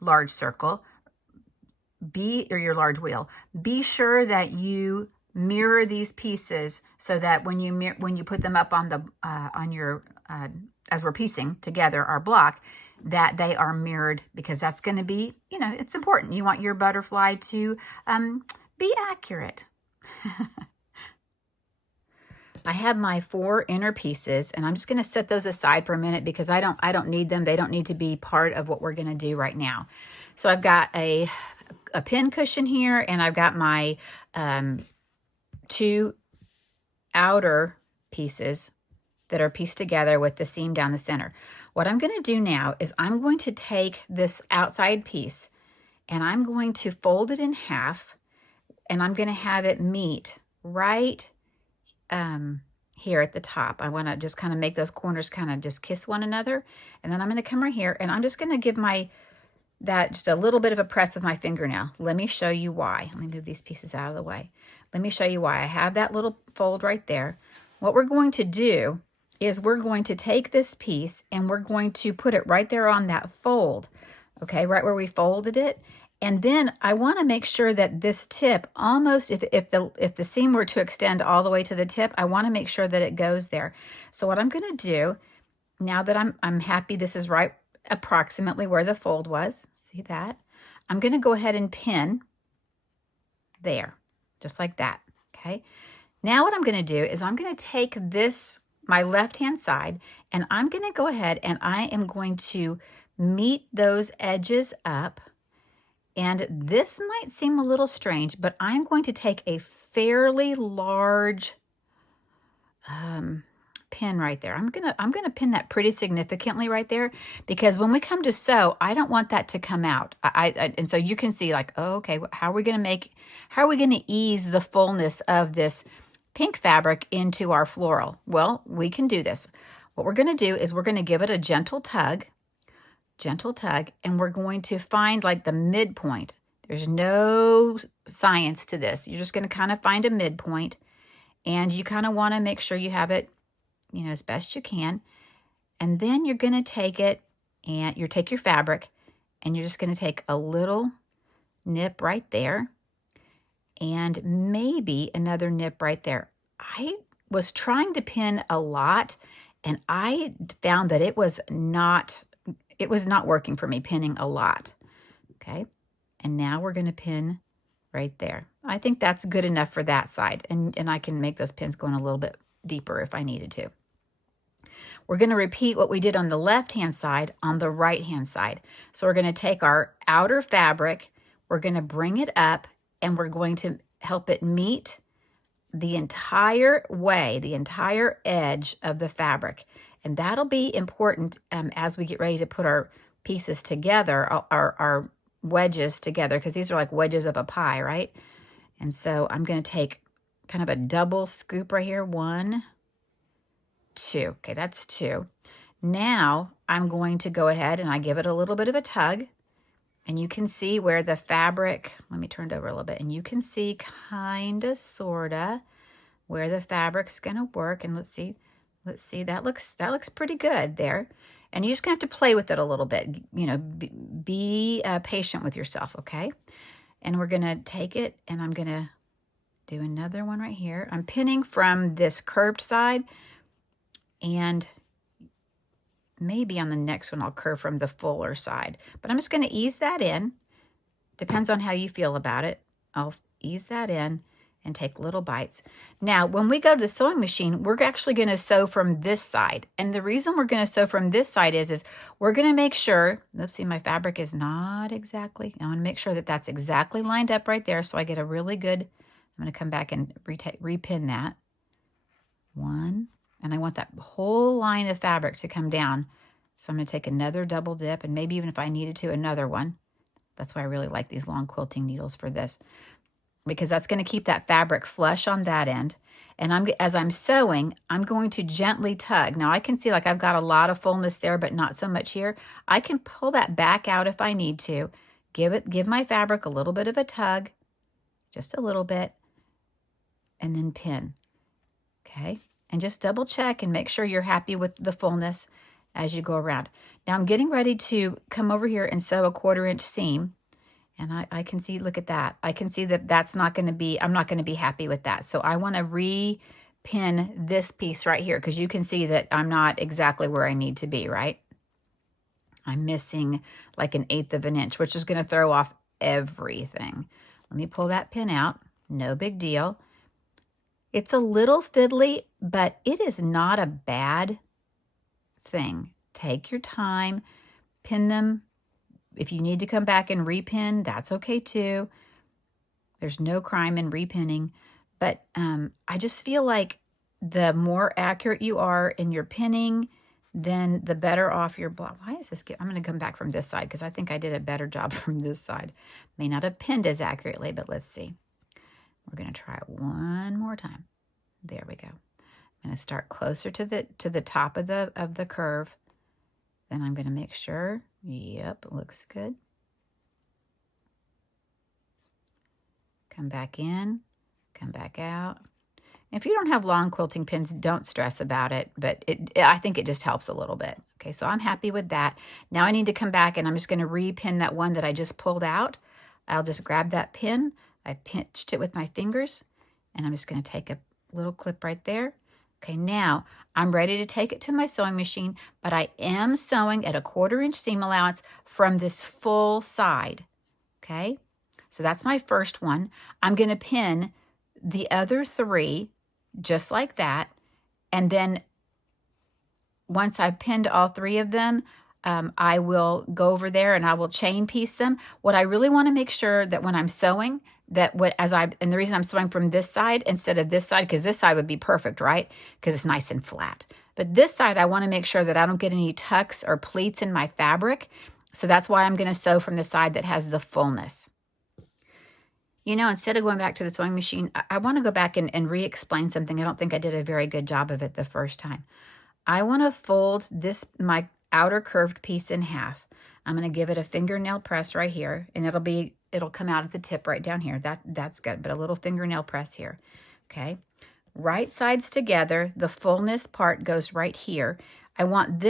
large circle, or your large wheel, be sure that you mirror these pieces so that when you put them up on the as we're piecing together our block, that they are mirrored, because that's going to be, it's important. You want your butterfly to be accurate. I have my 4 inner pieces, and I'm just going to set those aside for a minute because I don't need them. They don't need to be part of what we're going to do right now. So I've got a pin cushion here, and I've got my 2 outer pieces that are pieced together with the seam down the center. What I'm going to do now is I'm going to take this outside piece, and I'm going to fold it in half, and I'm going to have it meet right here at the top. I want to just kind of make those corners kind of just kiss one another. And then I'm going to come right here, and I'm just going to give that just a little bit of a press with my fingernail. Let me show you why. Let me move these pieces out of the way. Let me show you why. I have that little fold right there. What we're going to do is we're going to take this piece and we're going to put it right there on that fold, okay, right where we folded it. And then I want to make sure that this tip almost, if the seam were to extend all the way to the tip, I want to make sure that it goes there. So what I'm going to do, now that I'm happy this is right approximately where the fold was, see that? I'm going to go ahead and pin there, just like that, okay? Now what I'm going to do is I'm going to take this, my left-hand side, and I'm going to go ahead and I am going to meet those edges up. And this might seem a little strange, but I'm going to take a fairly large pin right there. I'm gonna pin that pretty significantly right there, because when we come to sew, I don't want that to come out. And so you can see like, oh, okay, how are we gonna ease the fullness of this pink fabric into our floral? Well, we can do this. What we're gonna do is we're gonna give it a gentle tug, and we're going to find like the midpoint. There's no science to this. You're just going to kind of find a midpoint, and you kind of want to make sure you have it, you know, as best you can. And then you're going to take it and you take your fabric and you're just going to take a little nip right there and maybe another nip right there. I was trying to pin a lot and I found that it was not working for me, pinning a lot. Okay. And now we're going to pin right there. I think that's good enough for that side. And I can make those pins going a little bit deeper if I needed to. We're going to repeat what we did on the left-hand side on the right-hand side. So we're going to take our outer fabric, we're going to bring it up, and we're going to help it meet the entire way, the entire edge of the fabric. And that'll be important as we get ready to put our pieces together, our wedges together, because these are like wedges of a pie, right? And so I'm going to take kind of a double scoop right here. 1, 2. Okay, that's 2. Now I'm going to go ahead and I give it a little bit of a tug. And you can see where the fabric, let me turn it over a little bit, and you can see kind of, sort of, where the fabric's going to work. And let's see, that looks pretty good there. And you're just going to have to play with it a little bit, you know, be patient with yourself, okay? And we're going to take it, and I'm going to do another one right here. I'm pinning from this curved side, and maybe on the next one I'll curve from the fuller side. But I'm just going to ease that in. Depends on how you feel about it. I'll ease that in and take little bites. Now, when we go to the sewing machine, we're actually going to sew from this side. And the reason we're going to sew from this side is we're going to make sure, let's see, my fabric is not exactly, I want to make sure that that's exactly lined up right there so I get a really good, I'm going to come back and repin that. 1, and I want that whole line of fabric to come down. So I'm going to take another double dip, and maybe even if I needed to, another one. That's why I really like these long quilting needles for this, because that's going to keep that fabric flush on that end. And as I'm sewing, I'm going to gently tug. Now I can see like I've got a lot of fullness there, but not so much here. I can pull that back out if I need to. Give my fabric a little bit of a tug, just a little bit, and then pin. Okay. And just double check and make sure you're happy with the fullness as you go around. Now I'm getting ready to come over here and sew a 1/4 inch seam. And I can see, look at that. I can see that that's not going to be, I'm not going to be happy with that. So I want to re-pin this piece right here, because you can see that I'm not exactly where I need to be, right? I'm missing like 1/8 of an inch, which is going to throw off everything. Let me pull that pin out. No big deal. It's a little fiddly, but it is not a bad thing. Take your time, pin them. If you need to come back and repin, that's okay too. There's no crime in repinning, but I just feel like the more accurate you are in your pinning, then the better off your block. Why is this? I'm going to come back from this side because I think I did a better job from this side. May not have pinned as accurately, but let's see. We're going to try it one more time. There we go. I'm going to start closer to the top of the curve. Then I'm going to make sure. Yep, it looks good. come back in, come back out. If you don't have long quilting pins, don't stress about it, but I think it just helps a little bit. Okay, so I'm happy with that. Now I need to come back and I'm just going to re-pin that one that I just pulled out. I'll just grab that pin. I pinched it with my fingers, and I'm just going to take a little clip right there. Okay, now I'm ready to take it to my sewing machine, but I am sewing at a 1/4 inch seam allowance from this full side. Okay, so that's my first one. I'm going to pin the other 3 just like that, and then once I've pinned all 3 of them, I will go over there and I will chain piece them. What I really want to make sure that when I'm sewing, and the reason I'm sewing from this side instead of this side, because this side would be perfect, right? Because it's nice and flat. But this side, I want to make sure that I don't get any tucks or pleats in my fabric. So that's why I'm going to sew from the side that has the fullness. You know, instead of going back to the sewing machine, I want to go back and re-explain something. I don't think I did a very good job of it the first time. I want to fold my outer curved piece in half. I'm going to give it a fingernail press right here, and it'll come out at the tip right down here. That's good, but a little fingernail press here. Okay. Right sides together, the fullness part goes right here. I want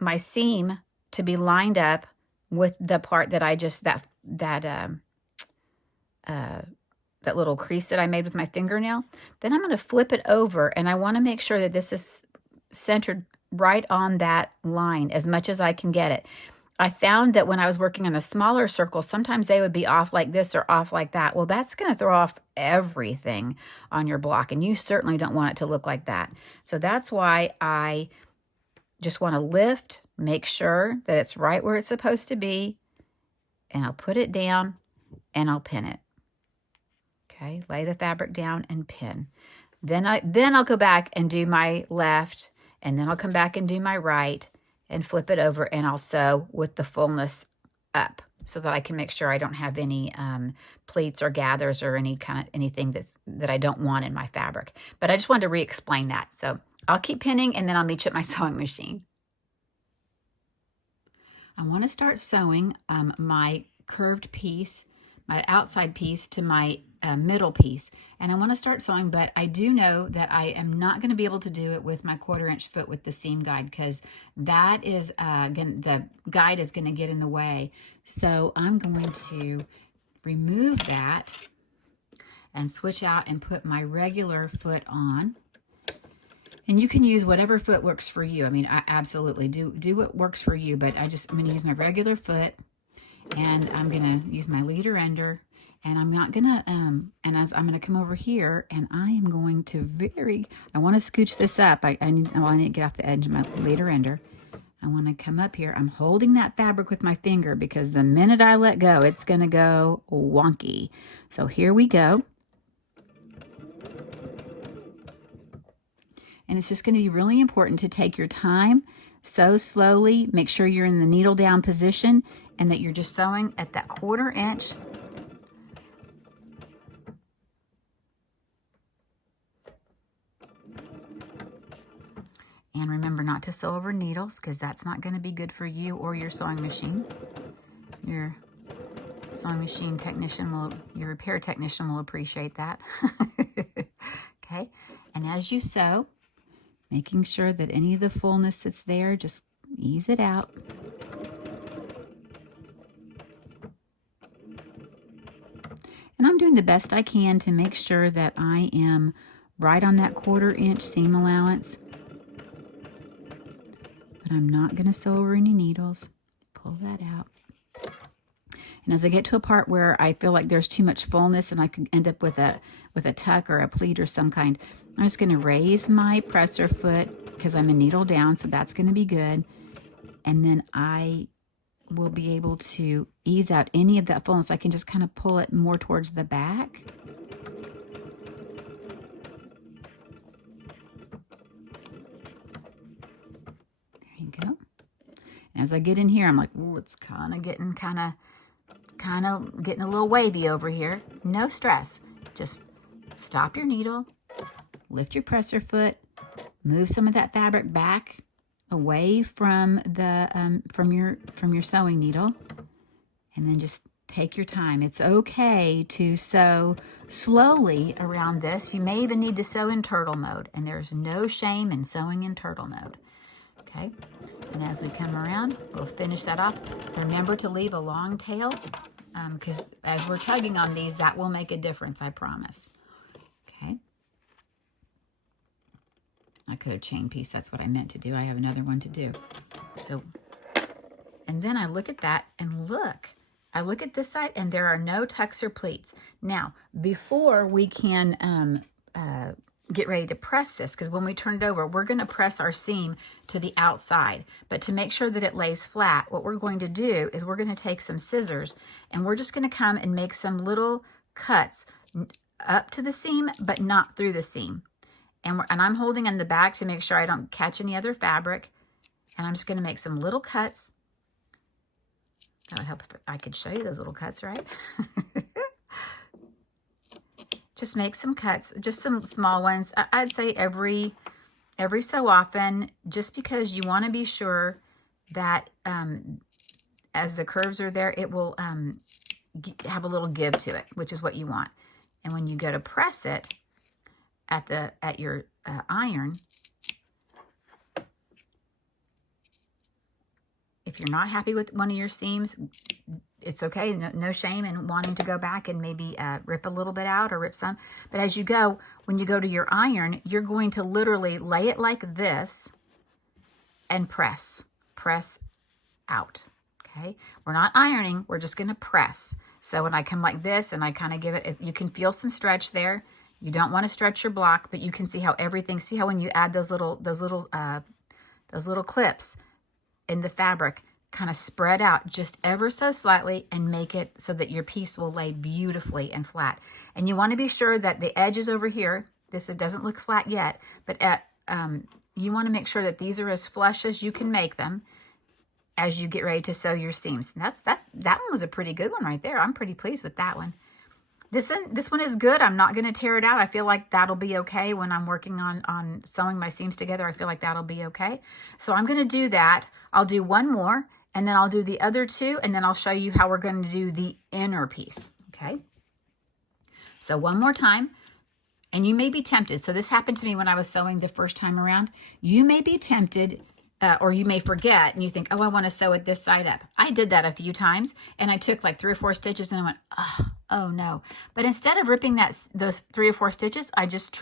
my seam to be lined up with the part that I just, that little crease that I made with my fingernail. Then I'm going to flip it over, and I want to make sure that this is centered right on that line as much as I can get it. I found that when I was working on a smaller circle, sometimes they would be off like this or off like that. Well, that's going to throw off everything on your block, and you certainly don't want it to look like that. So that's why I just want to lift, make sure that it's right where it's supposed to be, and I'll put it down and I'll pin it. Okay, lay the fabric down and pin. Then I'll go back and do my left, and then I'll come back and do my right and flip it over, and I'll sew with the fullness up so that I can make sure I don't have any pleats or gathers or anything that I don't want in my fabric. But I just wanted to re-explain that. So I'll keep pinning, and then I'll meet you at my sewing machine. I want to start sewing my curved piece, my outside piece, to my middle piece, and I want to start sewing, but I do know that I am not going to be able to do it with my 1/4 inch foot with the seam guide, because that is the guide is going to get in the way. So I'm going to remove that and switch out and put my regular foot on. And you can use whatever foot works for you. I mean, I absolutely do what works for you, but I'm going to use my regular foot, and I'm going to use my leader ender. And I'm not gonna, I'm gonna come over here, and I am going to I want to scooch this up. I need to get off the edge of my leader ender. I want to come up here. I'm holding that fabric with my finger, because the minute I let go, it's gonna go wonky. So here we go. And it's just gonna be really important to take your time, sew slowly, make sure you're in the needle down position, and that you're just sewing at that 1/4 inch. And remember not to sew over needles, because that's not going to be good for you or your sewing machine. Your sewing machine technician your repair technician will appreciate that. Okay, and as you sew, making sure that any of the fullness that's there, just ease it out. And I'm doing the best I can to make sure that I am right on that 1/4 inch seam allowance. But I'm not going to sew over any needles. Pull that out. And as I get to a part where I feel like there's too much fullness and I could end up with a tuck or a pleat or some kind, I'm just going to raise my presser foot, because I'm a needle down, so that's going to be good. And then I will be able to ease out any of that fullness. I can just kind of pull it more towards the back. Go. And as I get in here, I'm like, oh, it's kind of getting a little wavy over here. No stress. Just stop your needle, lift your presser foot, move some of that fabric back away from the from your sewing needle, and then just Take your time. It's okay to sew slowly around this. You may even need to sew in turtle mode, and there's no shame in sewing in turtle mode. Okay, and as we come around, we'll finish that off. Remember to leave a long tail, because as we're tugging on these, that will make a difference, I promise. Okay. I could have chain piece. That's what I meant to do. I have another one to do. So, and then I look at that and look. I look at this side and there are no tucks or pleats. Now, before we can get ready to press this, because when we turn it over, we're going to press our seam to the outside. But to make sure that it lays flat, what we're going to do is we're going to take some scissors and we're just going to come and make some little cuts up to the seam, but not through the seam. And I'm holding on the back to make sure I don't catch any other fabric. And I'm just going to make some little cuts. That would help if I could show you those little cuts, right? Just make some cuts, just some small ones. I'd say every so often, just because you want to be sure that as the curves are there, it will have a little give to it, which is what you want. And when you go to press it at your iron, if you're not happy with one of your seams, it's okay. No shame in wanting to go back and maybe rip a little bit out or rip some. But as you go, when you go to your iron, you're going to literally lay it like this and press out. Okay. We're not ironing. We're just going to press. So when I come like this and I kind of give it, you can feel some stretch there. You don't want to stretch your block, but you can see how everything, see how when you add those little clips in the fabric, kind of spread out just ever so slightly and make it so that your piece will lay beautifully and flat. And you want to be sure that the edges over here, it doesn't look flat yet, but you want to make sure that these are as flush as you can make them as you get ready to sew your seams. And that one was a pretty good one right there. I'm pretty pleased with that one. This one is good. I'm not going to tear it out. I feel like that'll be okay when I'm working on sewing my seams together. I feel like that'll be okay. So I'm going to do that. I'll do one more, and then I'll do the other two, and then I'll show you how we're going to do the inner piece. Okay. So one more time, and you may be tempted. So this happened to me when I was sewing the first time around. You may be tempted, or you may forget, and you think, oh, I want to sew it this side up. I did that a few times, and I took like 3 or 4 stitches, and I went, oh no. But instead of ripping those 3 or 4 stitches, I just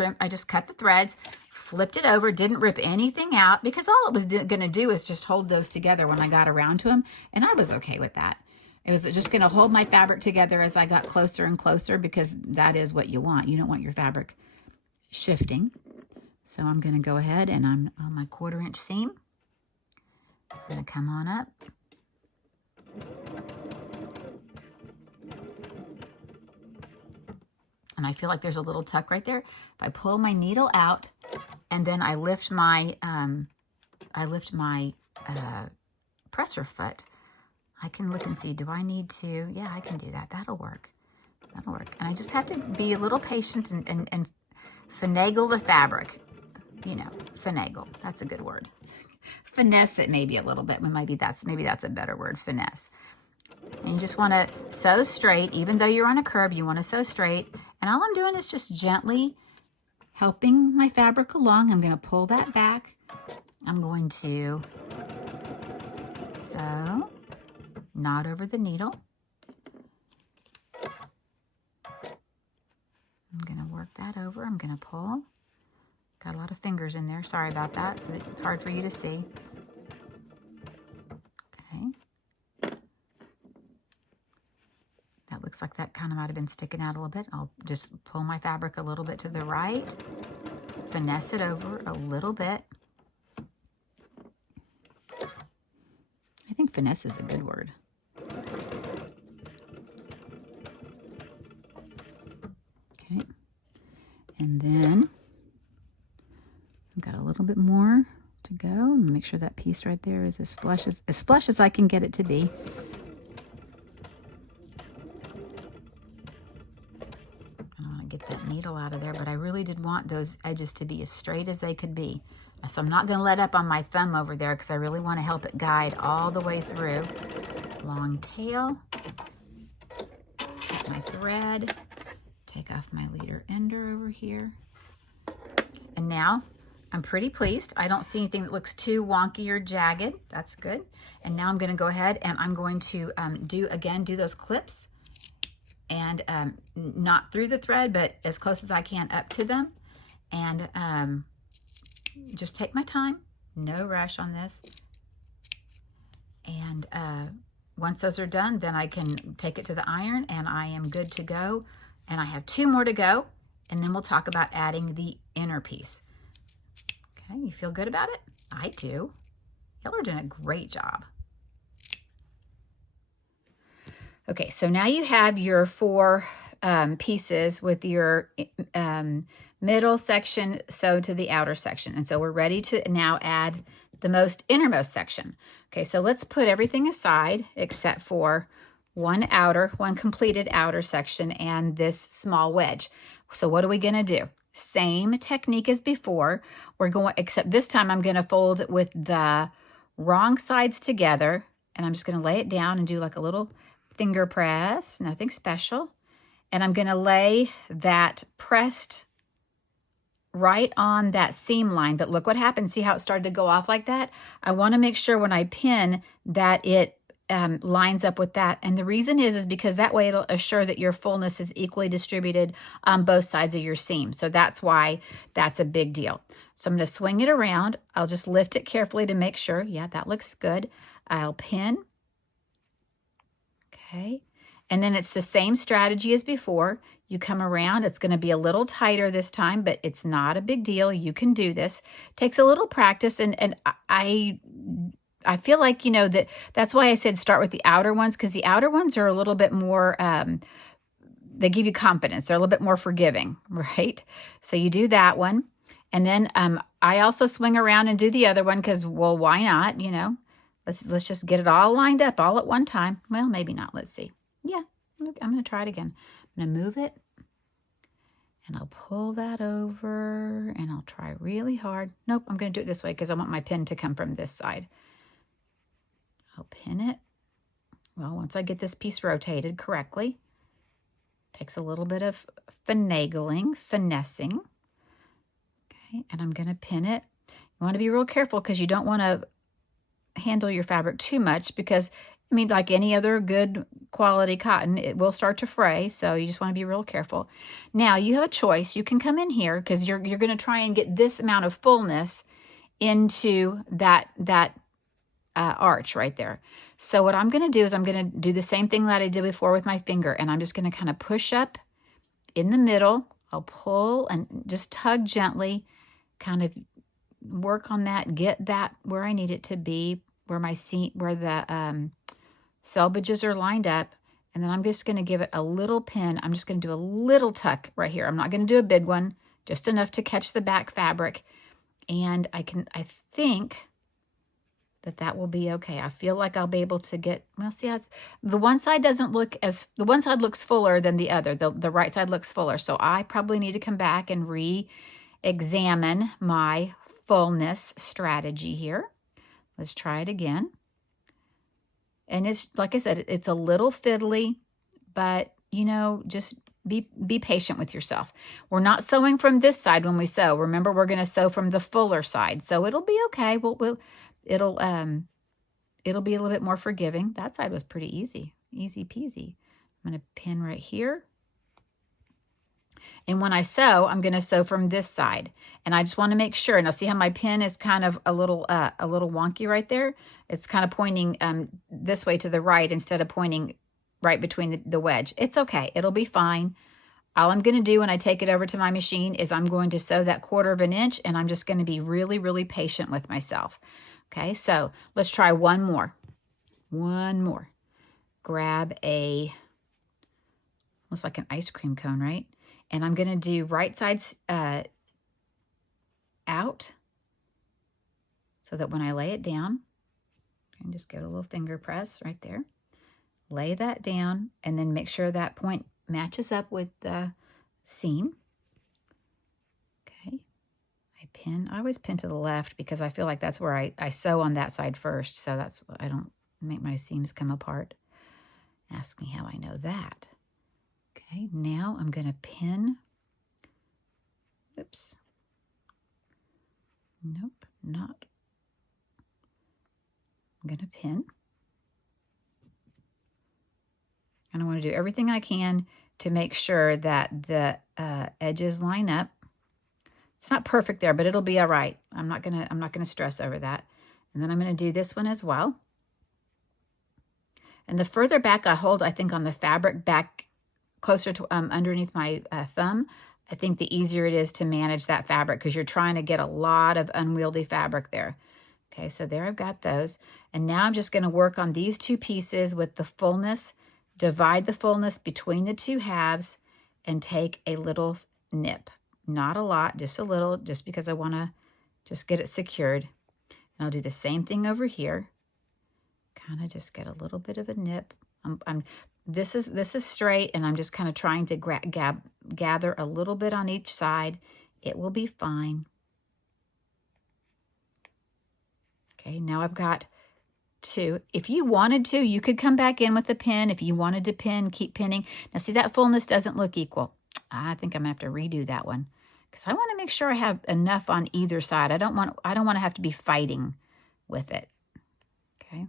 cut the threads, flipped it over, didn't rip anything out, because all it was going to do is just hold those together when I got around to them, and I was okay with that. It was just going to hold my fabric together as I got closer and closer, because that is what you want. You don't want your fabric shifting. So I'm going to go ahead, and I'm on my 1/4 inch seam. I'm going to come on up. And I feel like there's a little tuck right there. If I pull my needle out and then I lift my presser foot, I can look and see, do I need to? Yeah, I can do that. That'll work. That'll work. And I just have to be a little patient and finagle the fabric. You know, finagle. That's a good word. Finesse it maybe a little bit. Maybe that's a better word, finesse. And you just want to sew straight. Even though you're on a curve, you want to sew straight. And all I'm doing is just gently helping my fabric along. I'm going to pull that back. I'm going to sew, knot over the needle. I'm going to work that over. I'm going to pull. Got a lot of fingers in there. Sorry about that. So it's hard for you to see. Okay. That looks like that kind of might have been sticking out a little bit. I'll just pull my fabric a little bit to the right. Finesse it over a little bit. I think finesse is a good word. Okay. And then I've got a little bit more to go. Make sure that piece right there is as flush as I can get it to be. I don't want to get that needle out of there, but I really did want those edges to be as straight as they could be. So I'm not going to let up on my thumb over there because I really want to help it guide all the way through. Long tail. Take my thread, take off my leader ender over here. And now I'm pretty pleased. I don't see anything that looks too wonky or jagged. That's good. And now I'm going to go ahead and I'm going to do those clips, and not through the thread, but as close as I can up to them. And just take my time, no rush on this. And once those are done, then I can take it to the iron and I am good to go. And I have 2 more to go, and then we'll talk about adding the inner piece. Okay, you feel good about it? I do. Y'all are doing a great job. Okay, so now you have your 4 pieces with your middle section sewed to the outer section. And so we're ready to now add the most innermost section. Okay, so let's put everything aside except for one completed outer section and this small wedge. So what are we going to do? Same technique as before. Except this time I'm going to fold with the wrong sides together, and I'm just going to lay it down and do like a little finger press, nothing special. And I'm going to lay that pressed right on that seam line. But look what happened. See how it started to go off like that? I want to make sure when I pin that it lines up with that. And the reason is because that way it'll assure that your fullness is equally distributed on both sides of your seam. So that's why that's a big deal. So I'm going to swing it around. I'll just lift it carefully to make sure. Yeah, that looks good. I'll pin. Okay. And then it's the same strategy as before. You come around, it's going to be a little tighter this time, but it's not a big deal. You can do this. It takes a little practice, and I feel like, that's why I said start with the outer ones, because the outer ones are a little bit more, they give you confidence. They're a little bit more forgiving, right? So you do that one. And then I also swing around and do the other one because, well, why not? Let's just get it all lined up all at one time. Well, maybe not. Let's see. Yeah, I'm going to try it again. I'm going to move it, and I'll pull that over, and I'll try really hard. Nope, I'm going to do it this way because I want my pin to come from this side. I'll pin it. Well, once I get this piece rotated correctly, takes a little bit of finessing. Okay, and I'm going to pin it. You want to be real careful because you don't want to handle your fabric too much because, like any other good quality cotton, it will start to fray. So you just want to be real careful. Now you have a choice. You can come in here because you're going to try and get this amount of fullness into that arch right there. So what I'm going to do is I'm going to do the same thing that I did before with my finger, and I'm just going to kind of push up in the middle. I'll pull and just tug gently, kind of work on that, get that where I need it to be, where the selvages are lined up. And then I'm just going to give it a little pin. I'm just going to do a little tuck right here. I'm not going to do a big one, just enough to catch the back fabric. And I think that will be okay. I feel like I'll be able to get, well, see how the one side the one side looks fuller than the other. The right side looks fuller. So I probably need to come back and re-examine my fullness strategy here. Let's try it again. And it's, like I said, it's a little fiddly, but, just be patient with yourself. We're not sewing from this side when we sew. Remember, we're going to sew from the fuller side. So it'll be okay. It'll be a little bit more forgiving. That side was pretty easy peasy. I'm going to pin right here. And when I sew, I'm going to sew from this side. And I just want to make sure. Now see how my pin is kind of a little wonky right there? It's kind of pointing this way to the right instead of pointing right between the wedge. It's okay. It'll be fine. All I'm going to do when I take it over to my machine is I'm going to sew that 1/4 inch, and I'm just going to be really, really patient with myself. Okay, so let's try one more. Grab almost like an ice cream cone, right? And I'm going to do right sides out so that when I lay it down, and just give it a little finger press right there. Lay that down and then make sure that point matches up with the seam. Okay. I always pin to the left because I feel like that's where I sew on that side first. So that's what I don't make my seams come apart. Ask me how I know that. Okay, now I'm going to pin. Oops. Nope, not. I'm going to pin. And I want to do everything I can to make sure that the edges line up. It's not perfect there, but it'll be all right. I'm not gonna stress over that. And then I'm gonna do this one as well. And the further back I hold, I think on the fabric back closer to underneath my thumb, I think the easier it is to manage that fabric because you're trying to get a lot of unwieldy fabric there. Okay, so there I've got those. And now I'm just gonna work on these two pieces with the fullness, divide the fullness between the two halves and take a little nip. Not a lot, just a little, just because I want to just get it secured. And I'll do the same thing over here. Kind of just get a little bit of a nip. This is straight, and I'm just kind of trying to gather a little bit on each side. It will be fine. Okay, now I've got two. If you wanted to, you could come back in with a pin. If you wanted to pin, keep pinning. Now see, that fullness doesn't look equal. I think I'm gonna have to redo that one because I want to make sure I have enough on either side. I don't want to have to be fighting with it. Okay,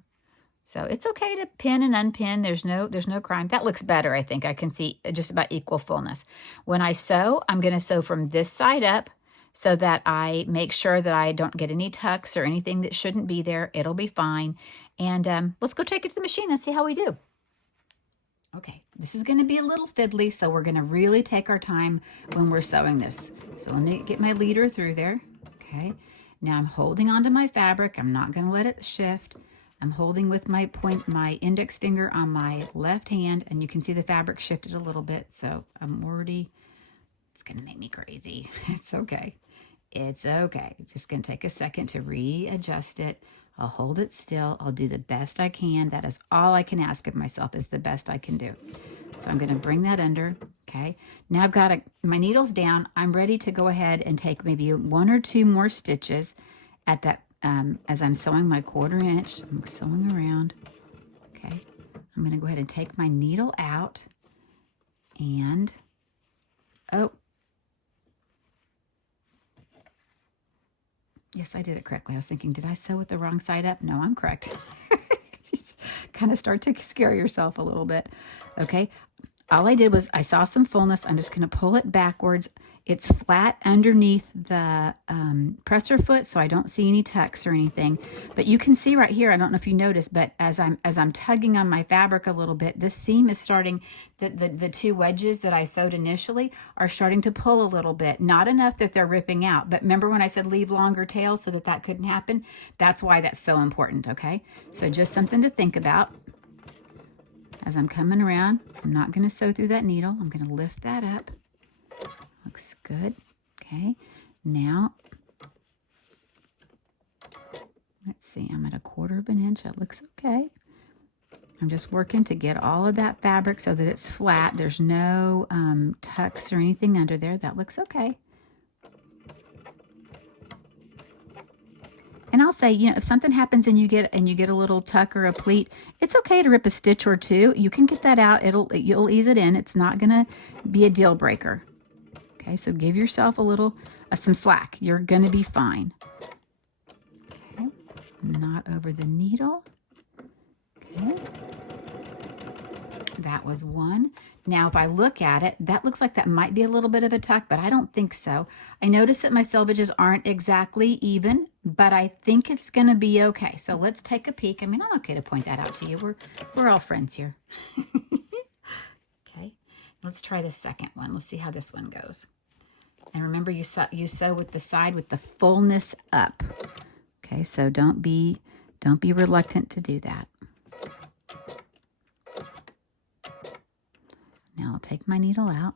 so it's okay to pin and unpin. There's no crime. That looks better. I think I can see just about equal fullness. When I sew, I'm going to sew from this side up so that I make sure that I don't get any tucks or anything that shouldn't be there. It'll be fine. And let's go take it to the machine and see how we do. Okay, this is going to be a little fiddly, so we're going to really take our time when we're sewing this. So let me get my leader through there. Okay, now I'm holding onto my fabric. I'm not going to let it shift. I'm holding with my index finger on my left hand, and you can see the fabric shifted a little bit, so it's going to make me crazy. It's okay. It's okay. It's just going to take a second to readjust it. I'll hold it still. I'll do the best I can. That is all I can ask of myself, is the best I can do. So I'm going to bring that under. Okay. Now I've got my needles down. I'm ready to go ahead and take maybe 1 or 2 more stitches at that as I'm sewing my 1/4 inch. I'm sewing around. Okay. I'm going to go ahead and take my needle out and yes, I did it correctly. I was thinking, did I sew with the wrong side up? No, I'm correct. Kind of start to scare yourself a little bit. Okay. All I did was I saw some fullness. I'm just going to pull it backwards. It's flat underneath the presser foot, so I don't see any tucks or anything. But you can see right here, I don't know if you noticed, but as I'm tugging on my fabric a little bit, this seam is starting, the 2 wedges that I sewed initially are starting to pull a little bit. Not enough that they're ripping out, but remember when I said leave longer tails so that couldn't happen? That's why that's so important, okay? So just something to think about. As I'm coming around, I'm not going to sew through that needle. I'm going to lift that up. Looks good. Okay. Now, let's see. I'm at 1/4 inch. That looks okay. I'm just working to get all of that fabric so that it's flat. There's no tucks or anything under there. That looks okay. And I'll say, if something happens and you get a little tuck or a pleat, it's okay to rip a stitch or 2. You can get that out. You'll ease it in. It's not going to be a deal breaker. Okay, so give yourself a little some slack. You're going to be fine. Okay, not over the needle. Okay. That was 1. Now, if I look at it, that looks like that might be a little bit of a tuck, but I don't think so. I notice that my selvages aren't exactly even, but I think it's going to be okay. So let's take a peek. I mean, I'm okay to point that out to you. We're all friends here. Okay, let's try the second one. Let's see how this one goes. And remember, you sew with the side with the fullness up. Okay, so don't be reluctant to do that. Now I'll take my needle out.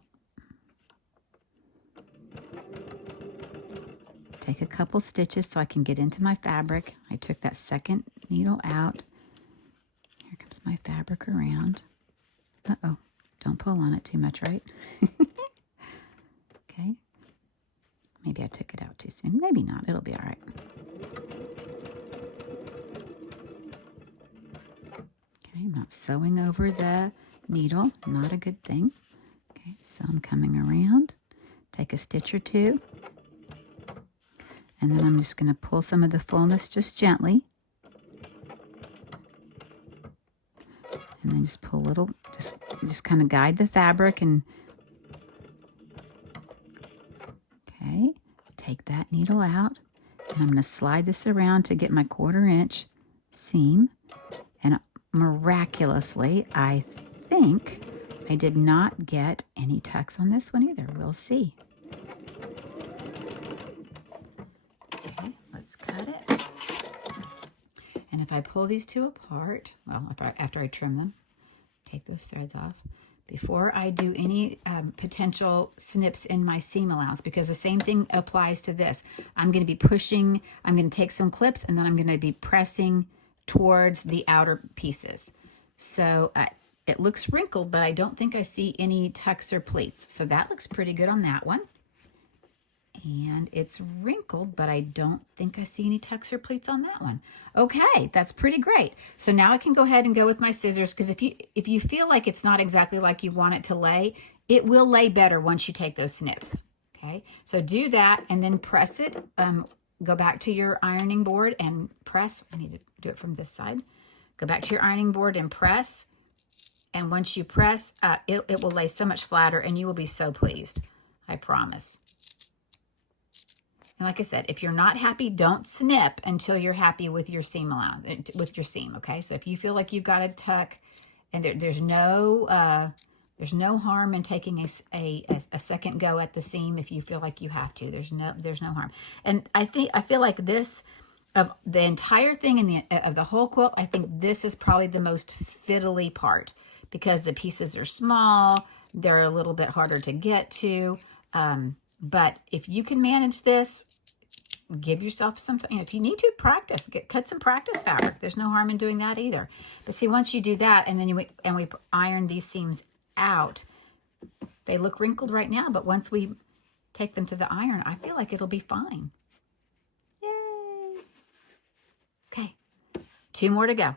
Take a couple stitches so I can get into my fabric. I took that second needle out. Here comes my fabric around. Uh-oh, don't pull on it too much, right? Okay. Maybe I took it out too soon. Maybe not. It'll be all right. Okay, I'm not sewing over the needle. Not a good thing. Okay, Okay, so I'm coming around, take a stitch or two, and then I'm just going to pull some of the fullness just gently. And then just pull a little, just kind of guide the fabric and, okay, take that needle out. And I'm going to slide this around to get my 1/4 inch seam. And miraculously, I think I did not get any tucks on this one either. We'll see. Okay, let's cut it. And if I pull these two apart, well, after I trim them, take those threads off, before I do any potential snips in my seam allowance, because the same thing applies to this. I'm going to be pushing, I'm going to take some clips, and then I'm going to be pressing towards the outer pieces. So it looks wrinkled, but I don't think I see any tucks or pleats. So that looks pretty good on that one. And it's wrinkled, but I don't think I see any tucks or pleats on that one. Okay, that's pretty great. So now I can go ahead and go with my scissors, because if you feel like it's not exactly like you want it to lay, it will lay better once you take those snips. Okay, so do that and then press it. Go back to your ironing board and press. I need to do it from this side. Go back to your ironing board and press. And once you press, it will lay so much flatter, and you will be so pleased. I promise. And like I said, if you're not happy, don't snip until you're happy with your seam allowance, with your seam, okay? So if you feel like you've got a tuck, and there's no harm in taking a second go at the seam if you feel like you have to. There's no harm. And I feel like this, of the entire thing of the whole quilt, I think this is probably the most fiddly part, because the pieces are small, they're a little bit harder to get to. But if you can manage this, give yourself some time. If you need to, practice. Cut some practice fabric. There's no harm in doing that either. But see, once you do that, and then we iron these seams out, they look wrinkled right now, but once we take them to the iron, I feel like it'll be fine. Yay! Okay, 2 more to go.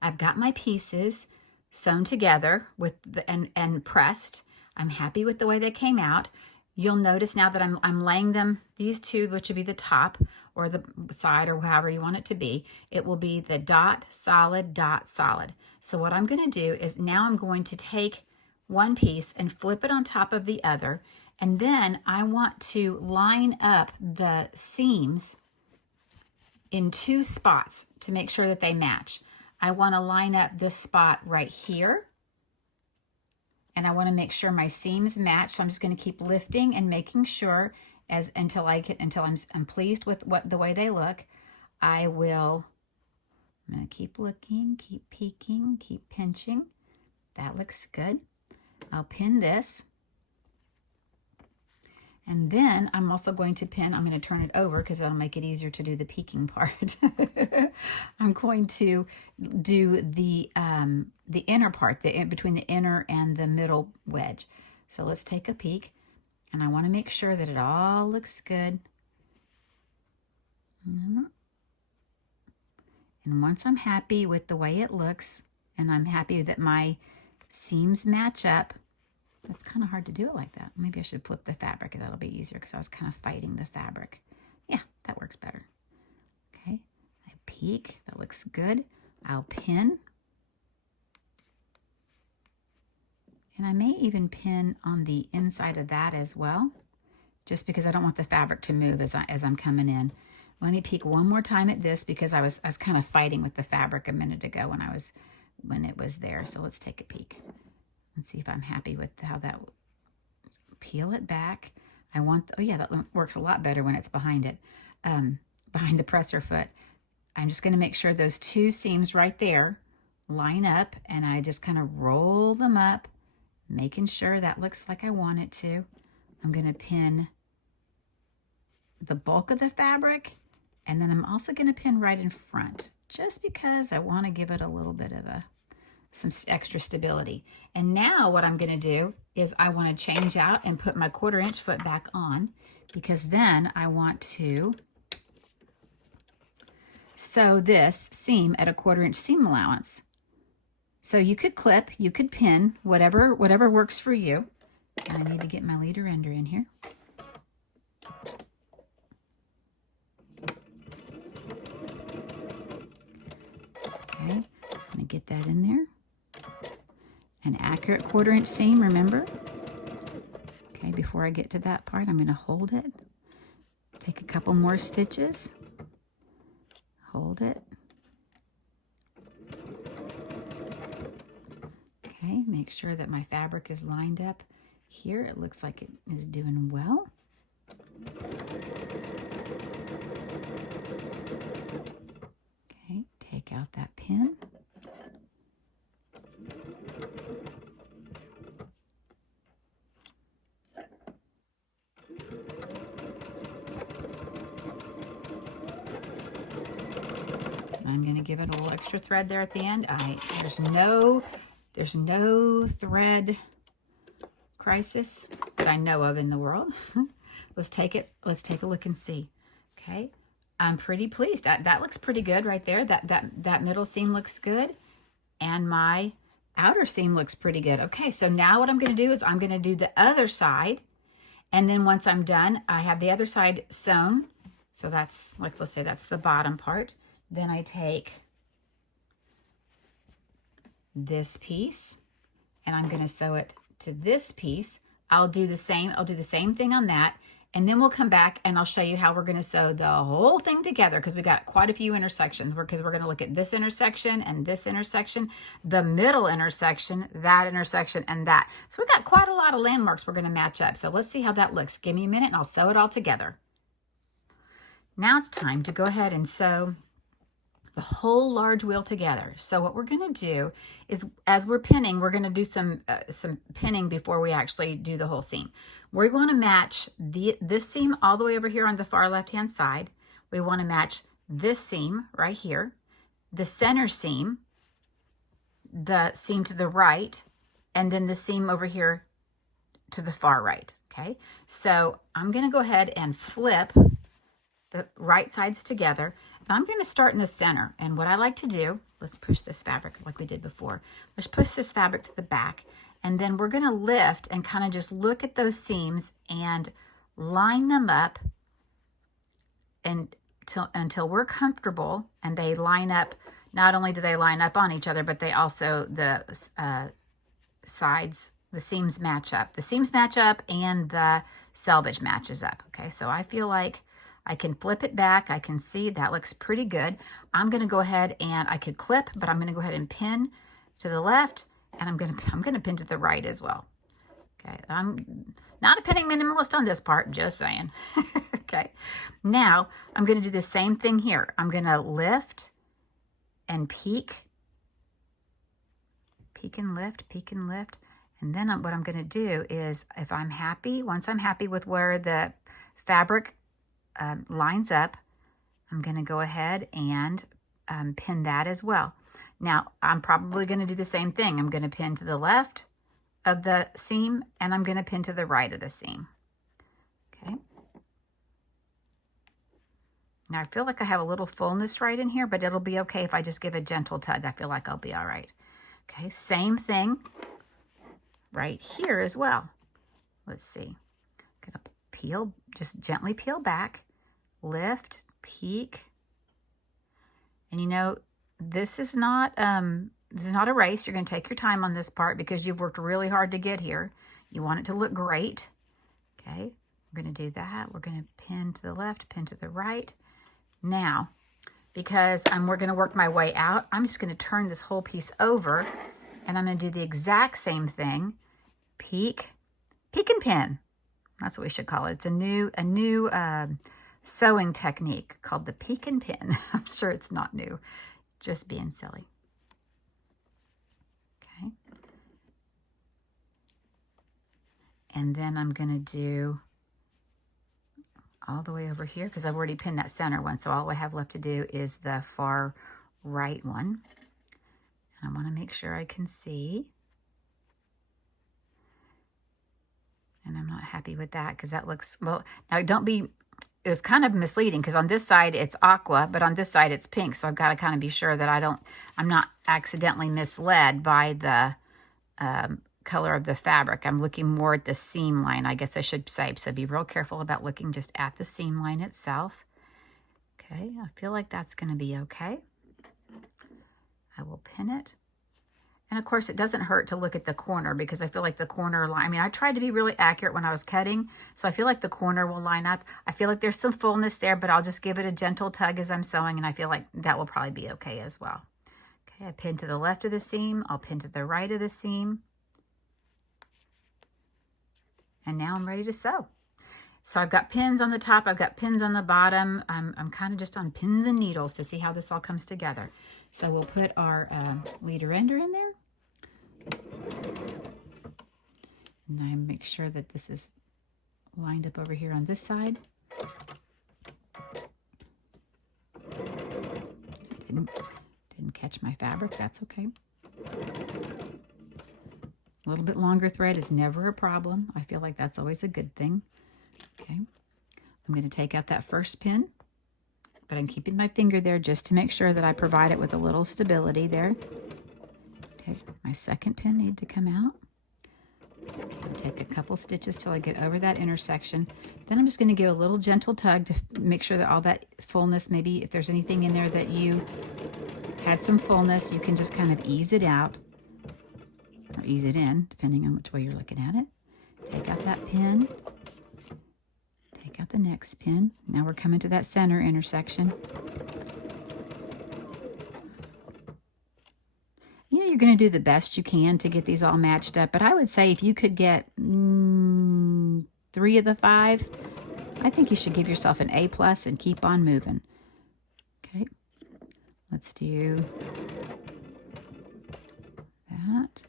I've got my pieces sewn together with and pressed. I'm happy with the way they came out. You'll notice now that I'm laying them, these two, which would be the top or the side or however you want it to be, it will be the dot, solid, dot, solid. So what I'm going to do is now I'm going to take one piece and flip it on top of the other, and then I want to line up the seams in 2 spots to make sure that they match. I want to line up this spot right here, and I want to make sure my seams match. So I'm just going to keep lifting and making sure until I'm pleased with the way they look. I'm going to keep looking, keep peeking, keep pinching. That looks good. I'll pin this. And then I'm also going to pin, I'm going to turn it over because that'll make it easier to do the peeking part. I'm going to do the inner part, between the inner and the middle wedge. So let's take a peek, and I want to make sure that it all looks good. And once I'm happy with the way it looks, and I'm happy that my seams match up, it's kind of hard to do it like that. Maybe I should flip the fabric. That'll be easier because I was kind of fighting the fabric. Yeah, that works better. Okay, I peek. That looks good. I'll pin. And I may even pin on the inside of that as well, just because I don't want the fabric to move as I'm coming in. Let me peek one more time at this, because I was kind of fighting with the fabric a minute ago when it was there. So let's take a peek. Let's see if I'm happy with how that, peel it back. Oh yeah, that works a lot better when it's behind it, behind the presser foot. I'm just going to make sure those 2 seams right there line up, and I just kind of roll them up, making sure that looks like I want it to. I'm going to pin the bulk of the fabric, and then I'm also going to pin right in front, just because I want to give it a little bit of some extra stability. And now what I'm going to do is I want to change out and put my 1/4 inch foot back on, because then I want to sew this seam at a 1/4 inch seam allowance. So you could clip, you could pin, whatever works for you. I need to get my leader ender in here. Okay, I'm gonna get that in there. An accurate 1/4 inch seam, remember? Okay, before I get to that part, I'm gonna hold it. Take a couple more stitches. Hold it. Okay, make sure that my fabric is lined up here. It looks like it is doing well. Okay, take out that pin. I'm going to give it a little extra thread there at the end. There's no thread crisis that I know of in the world. Let's take a look and see. Okay, I'm pretty pleased. That looks pretty good right there. That middle seam looks good, and my outer seam looks pretty good. Okay, so now what I'm going to do is I'm going to do the other side, and then once I'm done, I have the other side sewn. So that's, like, let's say that's the bottom part. Then I take this piece and I'm going to sew it to this piece. I'll do the same thing on that, and then we'll come back and I'll show you how we're going to sew the whole thing together, because we got quite a few intersections. Because we're going to look at this intersection and this intersection, the middle intersection, that intersection, and that. So we got quite a lot of landmarks we're going to match up. So let's see how that looks. Give me a minute and I'll sew it all together. Now it's time to go ahead and sew the whole large wheel together. So what we're going to do is, as we're pinning, we're going to do some pinning before we actually do the whole seam. We're going to match this seam all the way over here on the far left hand side. We want to match this seam right here, the center seam, the seam to the right, and then the seam over here to the far right. Okay, so I'm going to go ahead and flip the right sides together. And I'm going to start in the center. And what I like to do, let's push this fabric like we did before. Let's push this fabric to the back. And then we're going to lift and kind of just look at those seams and line them up until we're comfortable and they line up. Not only do they line up on each other, but they also, the sides, the seams match up. The seams match up and the selvage matches up. Okay, so I feel like I can flip it back. I can see that looks pretty good. I'm going to go ahead and I could clip, but I'm going to go ahead and pin to the left, and I'm going to pin to the right as well. Okay, I'm not a pinning minimalist on this part, just saying. Okay, now I'm going to do the same thing here. I'm going to lift and peek and lift, peek and lift. And then what I'm going to do is, if I'm happy, once I'm happy with where the fabric lines up, I'm going to go ahead and pin that as well. Now, I'm probably going to do the same thing. I'm going to pin to the left of the seam, and I'm going to pin to the right of the seam. Okay. Now, I feel like I have a little fullness right in here, but it'll be okay if I just give a gentle tug. I feel like I'll be all right. Okay, same thing right here as well. Let's see. I'm going to peel, just gently peel back, lift, peek. And you know, this is not a race. You're going to take your time on this part because you've worked really hard to get here. You want it to look great. Okay, we're going to do that. We're going to pin to the left, pin to the right. Now, because we're going to work my way out, I'm just going to turn this whole piece over, and I'm going to do the exact same thing. Peek and pin. That's what we should call it. It's a new sewing technique called the peek and pin. I'm sure it's not new, just being silly. Okay. And then I'm going to do all the way over here because I've already pinned that center one. So all I have left to do is the far right one. And I want to make sure I can see. And I'm not happy with that because that looks, well, now don't be it was kind of misleading because on this side it's aqua, but on this side it's pink. So I've got to kind of be sure that I'm not accidentally misled by the color of the fabric. I'm looking more at the seam line, I guess I should say. So be real careful about looking just at the seam line itself. Okay, I feel like that's going to be okay. I will pin it. And of course, it doesn't hurt to look at the corner because I feel like the corner line, I mean, I tried to be really accurate when I was cutting, so I feel like the corner will line up. I feel like there's some fullness there, but I'll just give it a gentle tug as I'm sewing, and I feel like that will probably be okay as well. Okay, I pin to the left of the seam. I'll pin to the right of the seam. And now I'm ready to sew. So I've got pins on the top. I've got pins on the bottom. I'm kind of just on pins and needles to see how this all comes together. So we'll put our leader ender in there. And I make sure that this is lined up over here on this side. Didn't catch my fabric. That's okay. A little bit longer thread is never a problem. I feel like that's always a good thing. Okay. I'm going to take out that first pin, but I'm keeping my finger there just to make sure that I provide it with a little stability there. Okay, my second pin needs to come out. Okay, take a couple stitches till I get over that intersection. Then I'm just going to give a little gentle tug to make sure that all that fullness, maybe if there's anything in there that you had some fullness, you can just kind of ease it out or ease it in, depending on which way you're looking at it. Take out that pin. Take out the next pin. Now we're coming to that center intersection. You know, you're going to do the best you can to get these all matched up, but I would say if you could get 3 of the 5, I think you should give yourself an A+ and keep on moving. Okay, let's do that.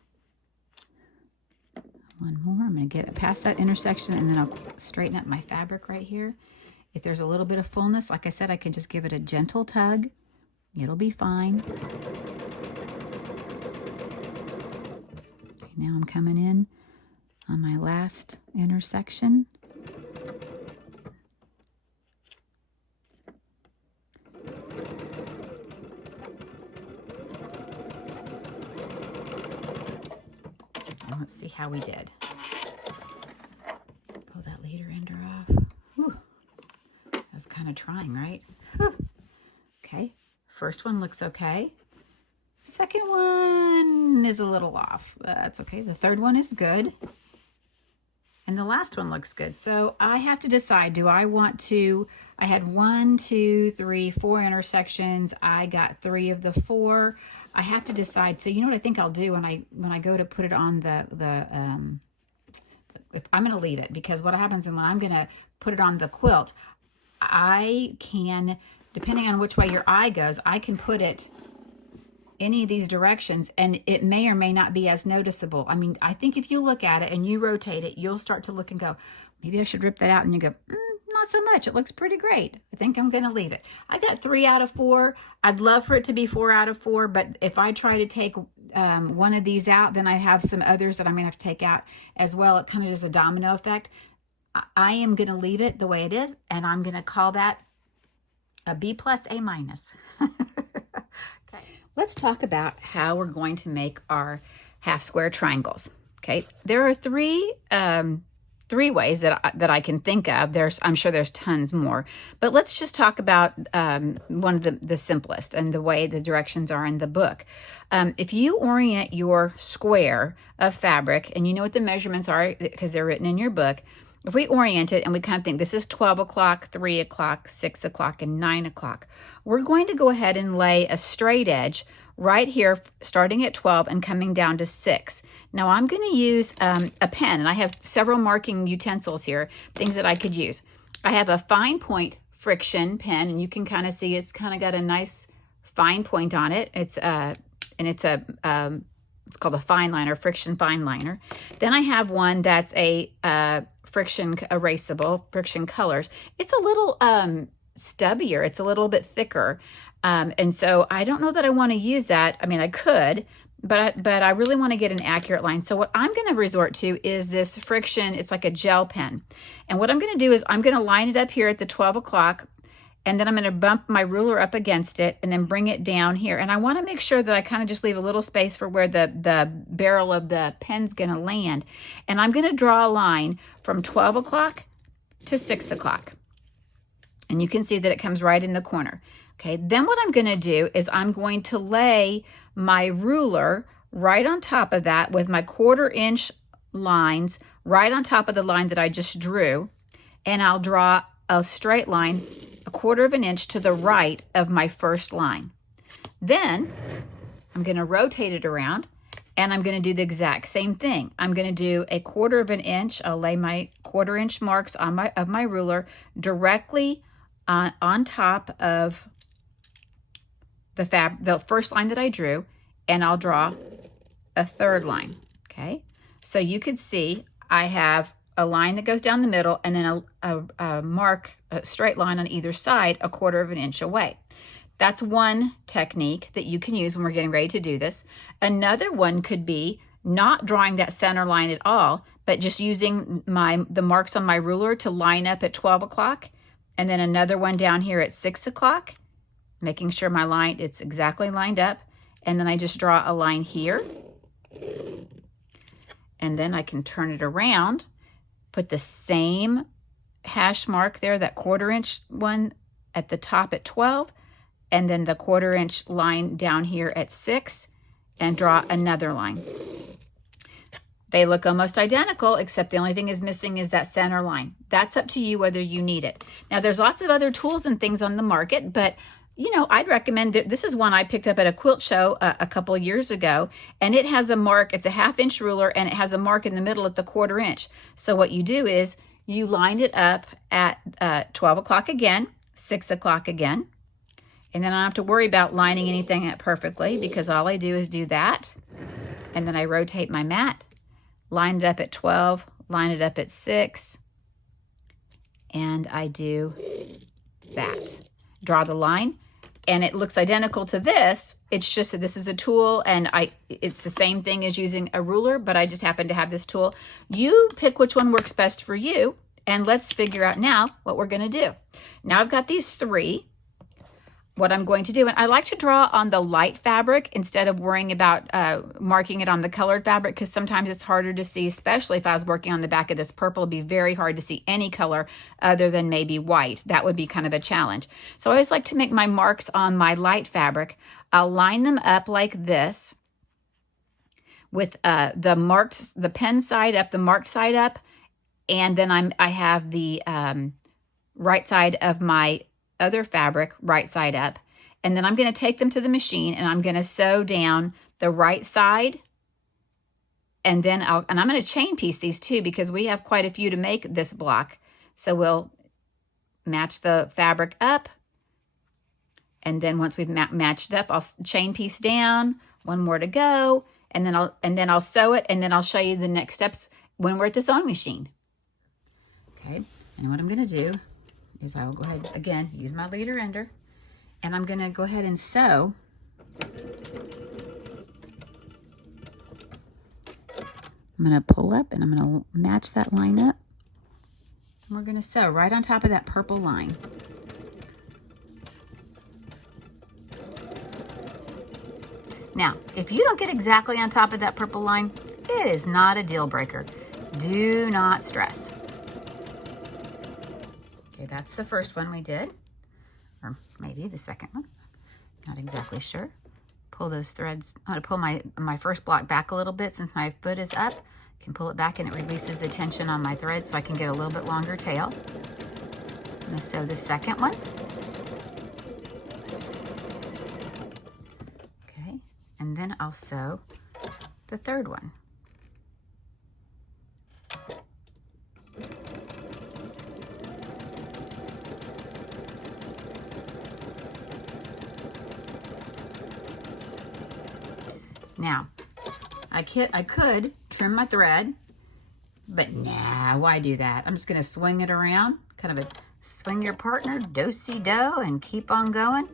One more. I'm going to get past that intersection, and then I'll straighten up my fabric right here. If there's a little bit of fullness, like I said, I can just give it a gentle tug. It'll be fine. Okay, now I'm coming in on my last intersection. Let's see how we did. Pull that leader ender off. Whew. That's kind of trying, right? Whew. Okay, first one looks okay. Second one is a little off. That's okay. The third one is good. And the last one looks good. So I have to decide, do I want to, I had 1, 2, 3, 4 intersections. I got 3 of the 4. I have to decide. So you know what I think I'll do when I go to put it on if I'm going to leave it, because what happens when I'm going to put it on the quilt, I can, depending on which way your eye goes, I can put it any of these directions and it may or may not be as noticeable. I mean, I think if you look at it and you rotate it, you'll start to look and go, maybe I should rip that out, and you go, not so much. It looks pretty great. I think I'm going to leave it. I got 3 out of 4. I'd love for it to be 4 out of 4, but if I try to take one of these out, then I have some others that I'm going to have to take out as well. It kind of just a domino effect. I am going to leave it the way it is, and I'm going to call that a B+, A-. Okay. Let's talk about how we're going to make our half square triangles. Okay, there are three ways that I can think of. I'm sure there's tons more, but let's just talk about one of the simplest and the way the directions are in the book. If you orient your square of fabric, and you know what the measurements are because they're written in your book, if we orient it and we kind of think this is 12 o'clock, 3 o'clock, 6 o'clock, and 9 o'clock, we're going to go ahead and lay a straight edge right here, starting at 12 and coming down to 6. Now I'm going to use a pen, and I have several marking utensils here, things that I could use. I have a fine point friction pen, and you can kind of see it's kind of got a nice fine point on it. It's called a fine liner, friction fine liner. Then I have one that's a friction erasable, friction colors. It's a little stubbier. It's a little bit thicker. And so I don't know that I want to use that. I mean, I could, but I really want to get an accurate line. So what I'm going to resort to is this friction. It's like a gel pen. And what I'm going to do is I'm going to line it up here at the 12 o'clock, and then I'm going to bump my ruler up against it and then bring it down here. And I want to make sure that I kind of just leave a little space for where the barrel of the pen's going to land. And I'm going to draw a line from 12 o'clock to 6 o'clock. And you can see that it comes right in the corner. Okay, then what I'm going to do is I'm going to lay my ruler right on top of that with my 1/4 inch lines right on top of the line that I just drew. And I'll draw a straight line 1/4 of an inch to the right of my first line. Then I'm going to rotate it around, and I'm going to do the exact same thing. I'm going to do a 1/4 of an inch. I'll lay my 1/4 inch marks on my directly on top of the first line that I drew, and I'll draw a 3rd line. Okay, so you could see I have a line that goes down the middle, and then a straight line on either side 1/4 of an inch away. That's one technique that you can use when we're getting ready to do this. Another one could be not drawing that center line at all, but just using the marks on my ruler to line up at 12 o'clock, and then another one down here at 6 o'clock, making sure my line, it's exactly lined up. And then I just draw a line here. And then I can turn it around, put the same hash mark there, that 1/4 inch one at the top at 12, and then the 1/4 inch line down here at 6, and draw another line. They look almost identical, except the only thing is missing is that center line. That's up to you whether you need it. Now, there's lots of other tools and things on the market, but you know, I'd recommend that. This is one I picked up at a quilt show a couple years ago, and it has a mark. It's a 1/2 inch ruler, and it has a mark in the middle at the 1/4 inch. So what you do is you line it up at 12 o'clock again, 6 o'clock again, and then I don't have to worry about lining anything up perfectly, because all I do is do that, and then I rotate my mat, line it up at 12, line it up at 6, and I do that. Draw the line, and it looks identical to this. It's just that this is a tool, and it's the same thing as using a ruler, but I just happen to have this tool. You pick which one works best for you, and let's figure out now what we're going to do. Now I've got these 3. What I'm going to do, and I like to draw on the light fabric instead of worrying about marking it on the colored fabric, because sometimes it's harder to see, especially if I was working on the back of this purple. It'd be very hard to see any color other than maybe white. That would be kind of a challenge. So I always like to make my marks on my light fabric. I'll line them up like this with the pen side up, the marked side up, and then I have the right side of my other fabric right side up, and then I'm going to take them to the machine, and I'm going to sew down the right side, and then I'm going to chain piece these too, because we have quite a few to make this block. So we'll match the fabric up, and then once we've matched up, I'll chain piece down, one more to go, and then I'll sew it, and then I'll show you the next steps when we're at the sewing machine. Okay, and what I'm going to do is I will go ahead, again, use my leader ender, and I'm going to go ahead and sew. I'm going to pull up, and I'm going to match that line up. And we're going to sew right on top of that purple line. Now, if you don't get exactly on top of that purple line, it is not a deal breaker. Do not stress. Okay, that's the first one we did, or maybe the second one. Not exactly sure. Pull those threads. I'm going to pull my first block back a little bit since my foot is up. I can pull it back, and it releases the tension on my thread so I can get a little bit longer tail. I'm going to sew the second one. Okay, and then I'll sew the third one. Now, I could trim my thread, but nah, why do that? I'm just going to swing it around, kind of a swing your partner, do-si-do, and keep on going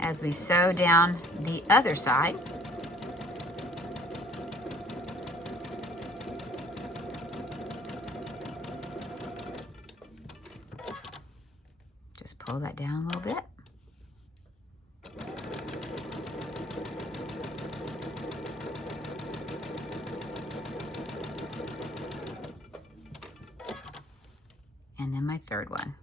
as we sew down the other side. pull that down a little bit. And then my third one.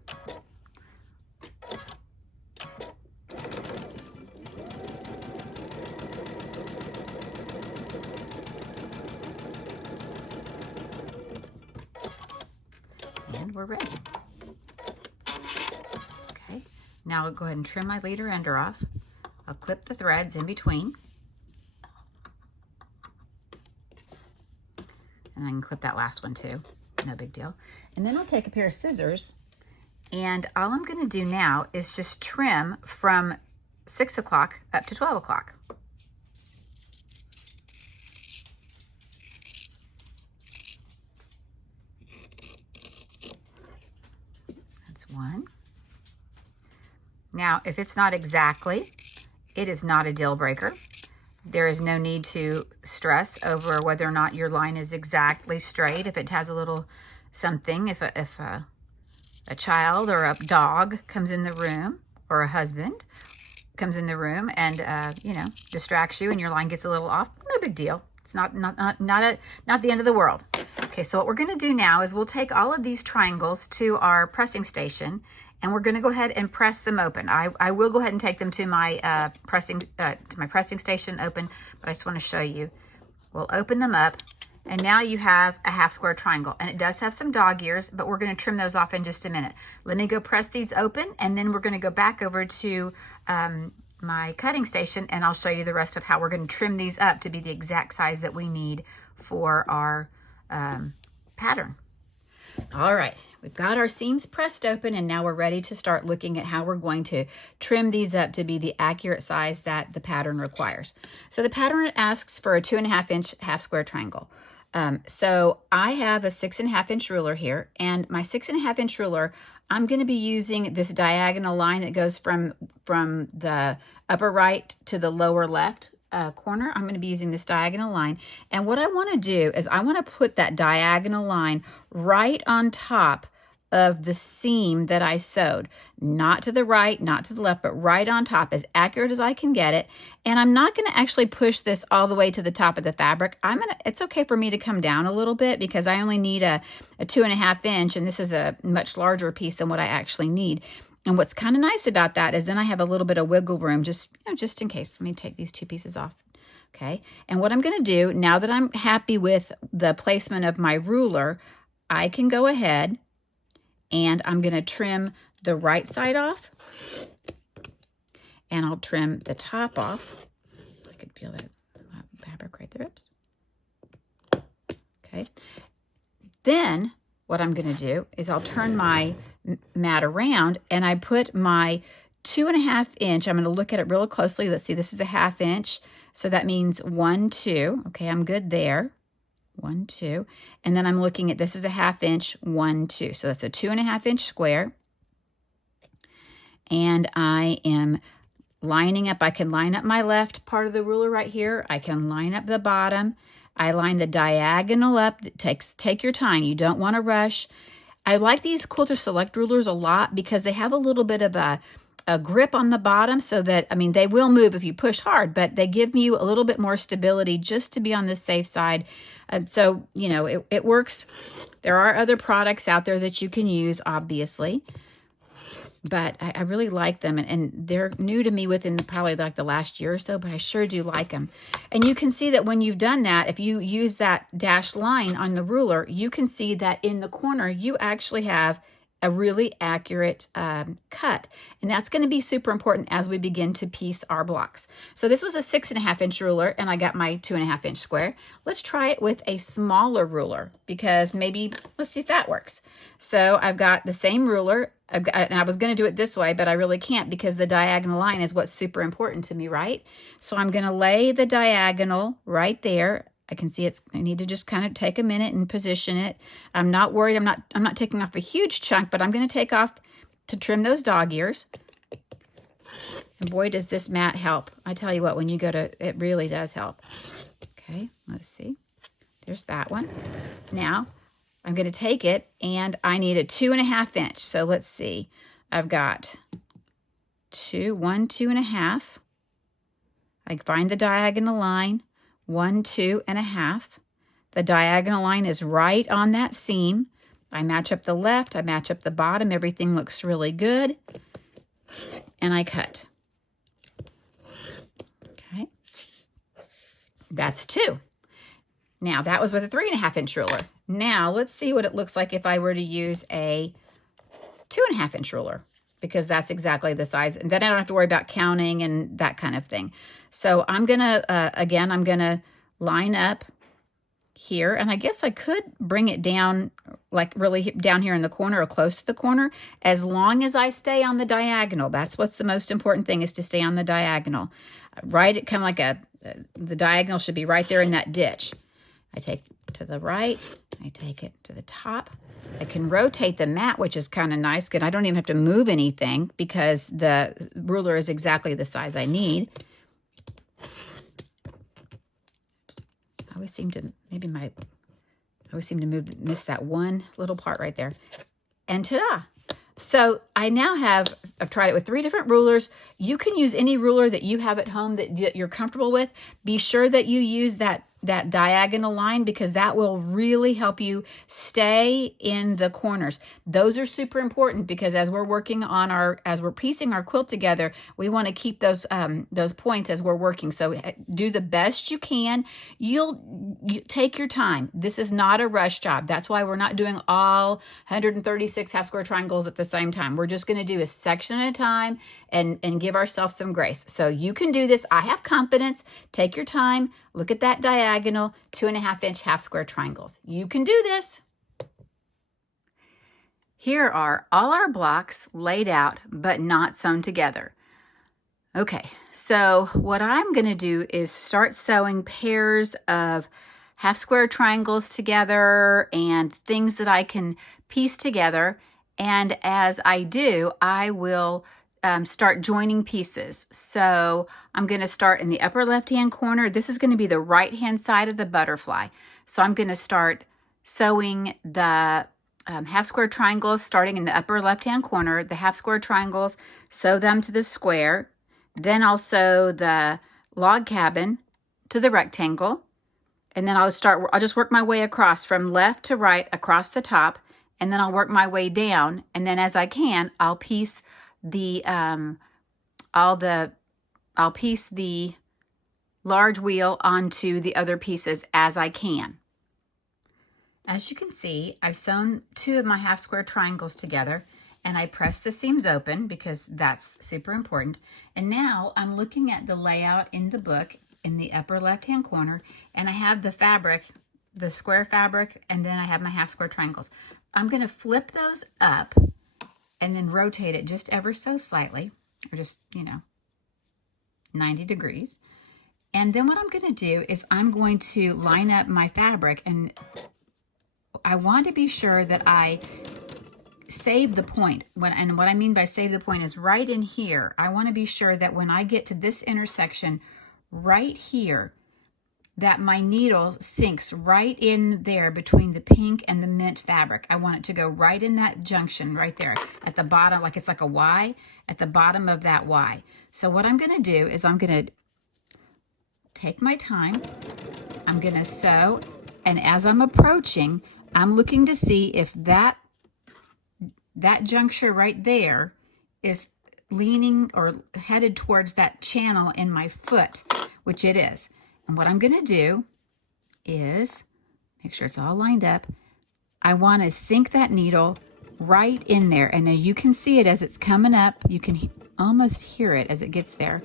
And we're ready. Okay, now I'll go ahead and trim my leader ender off. I'll clip the threads in between. And I can clip that last one too, no big deal. And then I'll take a pair of scissors, and all I'm gonna do now is just trim from 6 o'clock up to 12 o'clock. That's one. Now, if it's not exactly, it is not a deal breaker. There is no need to stress over whether or not your line is exactly straight. If it has a little something, if a child or a dog comes in the room, or a husband comes in the room and you know, distracts you and your line gets a little off, no big deal. It's not the end of the world. Okay, so what we're going to do now is we'll take all of these triangles to our pressing station, and we're going to go ahead and press them open. I will go ahead and take them to my pressing station open, but I just want to show you. We'll open them up, and now you have a half square triangle, and it does have some dog ears, but we're going to trim those off in just a minute. Let me go press these open, and then we're going to go back over to my cutting station, and I'll show you the rest of how we're going to trim these up to be the exact size that we need for our pattern. All right, we've got our seams pressed open, and now we're ready to start looking at how we're going to trim these up to be the accurate size that the pattern requires. So the pattern asks for a 2.5 inch half square triangle. So I have a 6.5 inch ruler here, and my 6.5 inch ruler, I'm going to be using this diagonal line that goes from the upper right to the lower left corner. I'm going to be using this diagonal line, and what I want to do is I want to put that diagonal line right on top of the seam that I sewed, not to the right, not to the left, but right on top, as accurate as I can get it. And I'm not going to actually push this all the way to the top of the fabric. It's okay for me to come down a little bit because I only need a 2.5 inch, and this is a much larger piece than what I actually need. And what's kind of nice about that is then I have a little bit of wiggle room, just in case. Let me take these two pieces off. Okay. And what I'm going to do, now that I'm happy with the placement of my ruler, I can go ahead and I'm going to trim the right side off, and I'll trim the top off. I could feel that fabric right there. Oops. Okay. Then what I'm going to do is I'll turn my mat around, and I put my 2.5 inch. I'm going to look at it real closely. Let's see, this is a 1/2 inch. So that means 1, 2. Okay, I'm good there. 1, 2. And then I'm looking at, this is a 1/2 inch, 1, 2. So that's a 2.5 inch square. And I am lining up. I can line up my left part of the ruler right here. I can line up the bottom. I line the diagonal up. Take your time. You don't want to rush. I like these Quilter Select rulers a lot because they have a little bit of a grip on the bottom, so that, I mean, they will move if you push hard, but they give you a little bit more stability just to be on the safe side. So, you know, it works. There are other products out there that you can use, obviously, but I really like them, and they're new to me within probably like the last year or so, but I sure do like them. And you can see that when you've done that, if you use that dashed line on the ruler, you can see that in the corner, you actually have a really accurate cut. And that's going to be super important as we begin to piece our blocks. So this was a 6.5 inch ruler, and I got my 2.5 inch square. Let's try it with a smaller ruler, because maybe, let's see if that works. So I've got the same ruler, and I was going to do it this way, but I really can't because the diagonal line is what's super important to me, right? So I'm going to lay the diagonal right there. I can see I need to just kind of take a minute and position it. I'm not worried. I'm not taking off a huge chunk, but I'm going to take off to trim those dog ears. And boy, does this mat help. I tell you what, when you go to, it really does help. Okay, let's see. There's that one. Now, I'm going to take it, and I need a 2.5 inch. So let's see. I've got 1, 2.5. I find the diagonal line, 1, 2.5. The diagonal line is right on that seam. I match up the left, I match up the bottom, everything looks really good, and I cut. Okay, that's 2. Now that was with a 3.5-inch ruler. Now let's see what it looks like if I were to use a 2.5-inch ruler, because that's exactly the size. And then I don't have to worry about counting and that kind of thing. So I'm gonna, again, I'm gonna line up here, and I guess I could bring it down, like really down here in the corner or close to the corner, as long as I stay on the diagonal. That's what's the most important thing, is to stay on the diagonal. Right, kind of like the diagonal should be right there in that ditch. I take it to the right, I take it to the top. I can rotate the mat, which is kind of nice, because I don't even have to move anything because the ruler is exactly the size I need. I always seem to, miss that one little part right there. And ta-da! So I now I've tried it with 3 different rulers. You can use any ruler that you have at home that you're comfortable with. Be sure that you use that diagonal line, because that will really help you stay in the corners. Those are super important, because as we're working on as we're piecing our quilt together, we want to keep those points as we're working. So do the best you can. You take your time. This is not a rush job. That's why we're not doing all 136 half square triangles at the same time. We're just going to do a section at a time and give ourselves some grace. So you can do this. I have confidence. Take your time. Look at that diagonal, 2.5-inch half square triangles. You can do this. Here are all our blocks laid out, but not sewn together. Okay, so what I'm going to do is start sewing pairs of half square triangles together and things that I can piece together. And as I do, I will start joining pieces. So I'm going to start in the upper left-hand corner. This is going to be the right-hand side of the butterfly. So I'm going to start sewing the half square triangles starting in the upper left-hand corner, the half square triangles, sew them to the square. Then I'll sew the log cabin to the rectangle. And then I'll just work my way across from left to right across the top. And then I'll work my way down. And then as I can, I'll piece I'll piece the large wheel onto the other pieces as I can. As you can see, I've sewn 2 of my half square triangles together, and I press the seams open because that's super important. And now I'm looking at the layout in the book in the upper left-hand corner, and I have the fabric, the square fabric, and then I have my half square triangles. I'm going to flip those up and then rotate it just ever so slightly, or just, 90 degrees. And then what I'm going to do is I'm going to line up my fabric, and I want to be sure that I save the point. And what I mean by save the point is right in here. I want to be sure that when I get to this intersection right here, that my needle sinks right in there between the pink and the mint fabric. I want it to go right in that junction right there at the bottom, like it's like a Y, at the bottom of that Y. So what I'm going to do is I'm going to take my time, I'm going to sew, and as I'm approaching, I'm looking to see if that juncture right there is leaning or headed towards that channel in my foot, which it is. And what I'm going to do is make sure it's all lined up. I want to sink that needle right in there. And as you can see it as it's coming up, you can almost hear it as it gets there.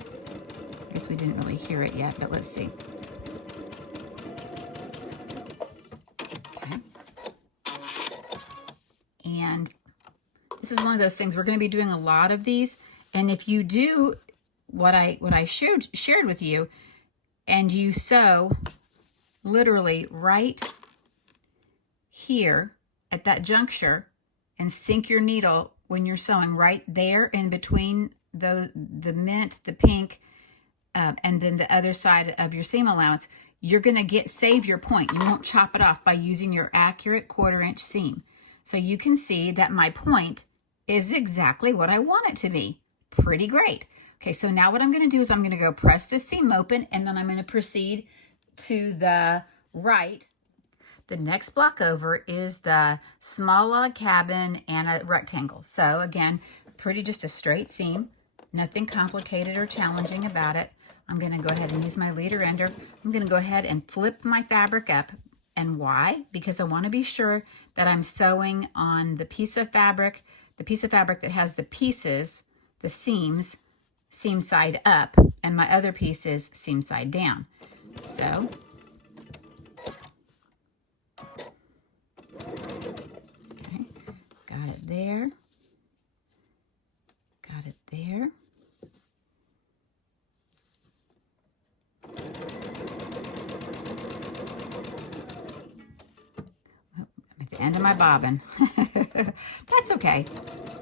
I guess we didn't really hear it yet, but let's see. Okay. And this is one of those things, we're going to be doing a lot of these. And if you do what I shared with you, and you sew literally right here at that juncture and sink your needle when you're sewing right there in between the mint, the pink, and then the other side of your seam allowance, you're going to save your point. You won't chop it off by using your accurate 1/4-inch seam. So you can see that my point is exactly what I want it to be. pretty great. Okay, so now what I'm going to do is I'm going to go press this seam open, and then I'm going to proceed to the right. The next block over is the small log cabin and a rectangle. So again, pretty just a straight seam, nothing complicated or challenging about it. I'm going to go ahead and use my leader ender. I'm going to go ahead and flip my fabric up. And why? Because I want to be sure that I'm sewing on the piece of fabric that has the pieces, the seams, seam side up, and my other piece is seam side down. So okay, got it there, got it there. I'm at the end of my bobbin. That's okay.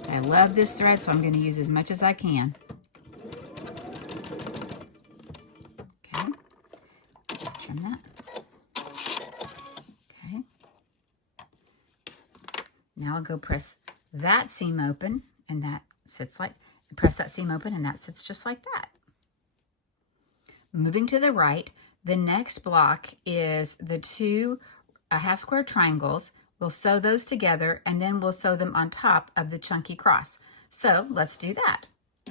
I love this thread, so I'm going to use as much as I can. Okay, let's trim that. Okay. Now I'll go press that seam open, and that sits like, press that seam open, and that sits just like that. Moving to the right, the next block is the two half square triangles. We'll sew those together, and then we'll sew them on top of the chunky cross. So let's do that.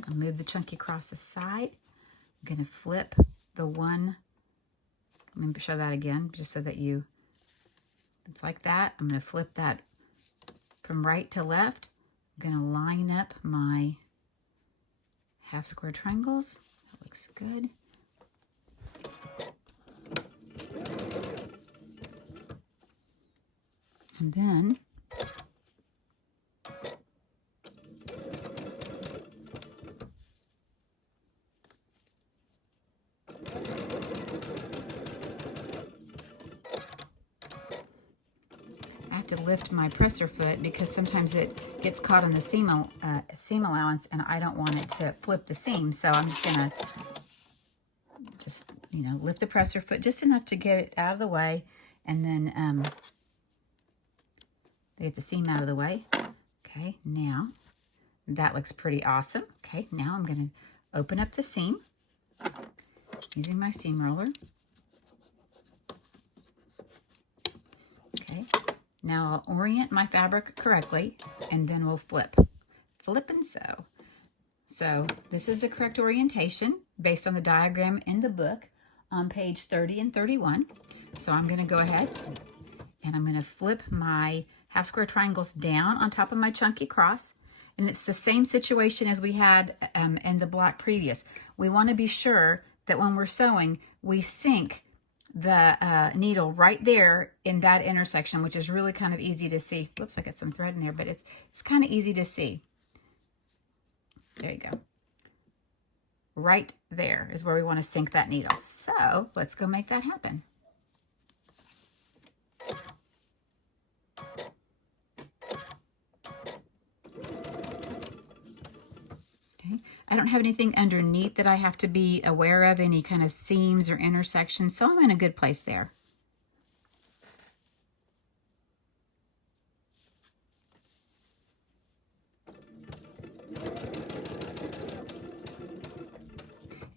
I'll move the chunky cross aside. I'm going to flip the one. Let me show that again, just so that it's like that. I'm going to flip that from right to left. I'm going to line up my half square triangles. That looks good. And then I have to lift my presser foot because sometimes it gets caught on the seam allowance, and I don't want it to flip the seam. So I'm just gonna lift the presser foot just enough to get it out of the way, and then get the seam out of the way. Okay, now that looks pretty awesome. Okay, now I'm going to open up the seam using my seam roller. Okay, now I'll orient my fabric correctly, and then we'll flip and sew. So this is the correct orientation based on the diagram in the book on page 30 and 31. So I'm going to go ahead and I'm going to flip my half square triangles down on top of my chunky cross. And it's the same situation as we had in the block previous. We want to be sure that when we're sewing, we sink the needle right there in that intersection, which is really kind of easy to see. Whoops, I got some thread in there, but it's kind of easy to see. There you go. Right there is where we want to sink that needle. So let's go make that happen. Okay. I don't have anything underneath that I have to be aware of, any kind of seams or intersections, so I'm in a good place there.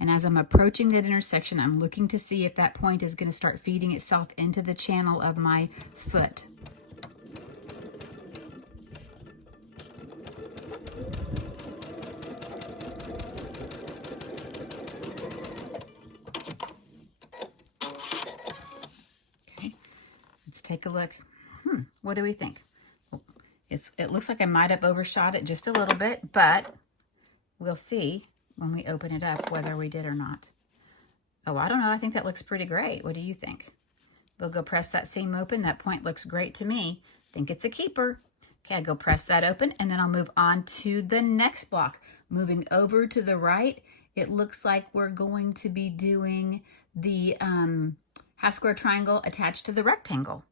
And as I'm approaching that intersection, I'm looking to see if that point is going to start feeding itself into the channel of my foot. Okay, let's take a look. What do we think? It looks like I might have overshot it just a little bit, but we'll see when we open it up whether we did or not. Oh, I don't know. I think that looks pretty great. What do you think? We'll go press that seam open. That point looks great to me. Think it's a keeper. Okay, I go press that open, and then I'll move on to the next block. Moving over to the right, it looks like we're going to be doing the half square triangle attached to the rectangle.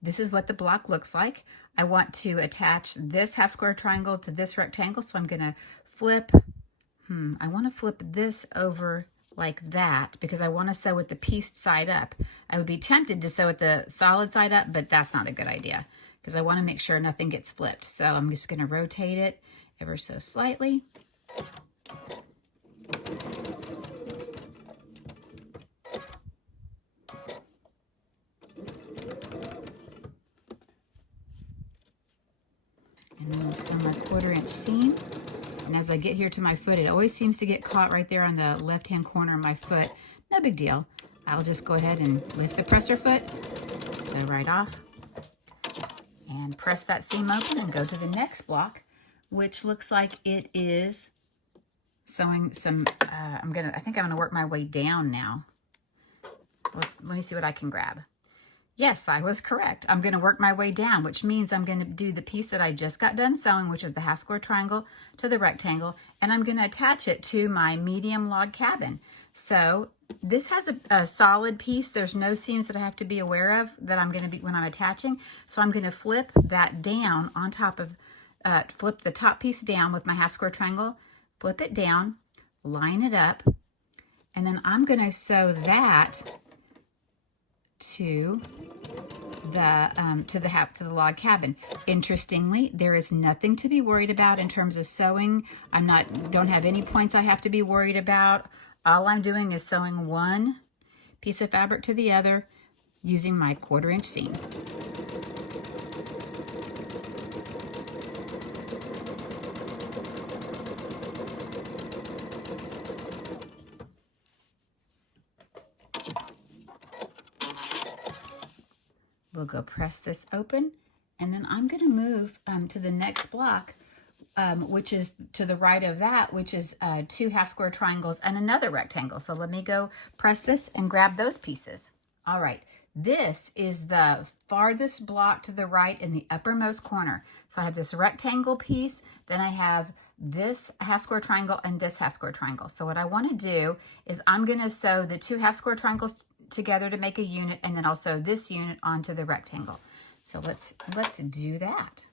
This is what the block looks like. I want to attach this half square triangle to this rectangle, so I'm going to flip. I want to flip this over like that because I want to sew with the pieced side up. I would be tempted to sew with the solid side up, but that's not a good idea because I want to make sure nothing gets flipped. So I'm just going to rotate it ever so slightly. And then we'll sew my 1/4 inch seam. And as I get here to my foot, it always seems to get caught right there on the left-hand corner of my foot. No big deal. I'll just go ahead and lift the presser foot, sew right off, and press that seam open and go to the next block, which looks like it is sewing some, I think I'm gonna work my way down now. Let me see what I can grab. Yes, I was correct. I'm going to work my way down, which means I'm going to do the piece that I just got done sewing, which is the half square triangle to the rectangle, and I'm going to attach it to my medium log cabin. So this has a solid piece. There's no seams that I have to be aware of that I'm going to be when I'm attaching. So I'm going to flip that down on top of, flip the top piece down with my half square triangle, flip it down, line it up, and then I'm going to sew that to the log cabin. Interestingly, there is nothing to be worried about in terms of sewing. Don't have any points I have to be worried about. All I'm doing is sewing one piece of fabric to the other using my 1/4 inch seam. We'll go press this open, and then I'm going to move to the next block, which is to the right of that, which is 2 half square triangles and another rectangle. So let me go press this and grab those pieces. All right, this is the farthest block to the right in the uppermost corner. So I have this rectangle piece, then I have this half square triangle and this half square triangle. So what I want to do is I'm going to sew the 2 half square triangles together to make a unit, and then also this unit onto the rectangle. So let's do that.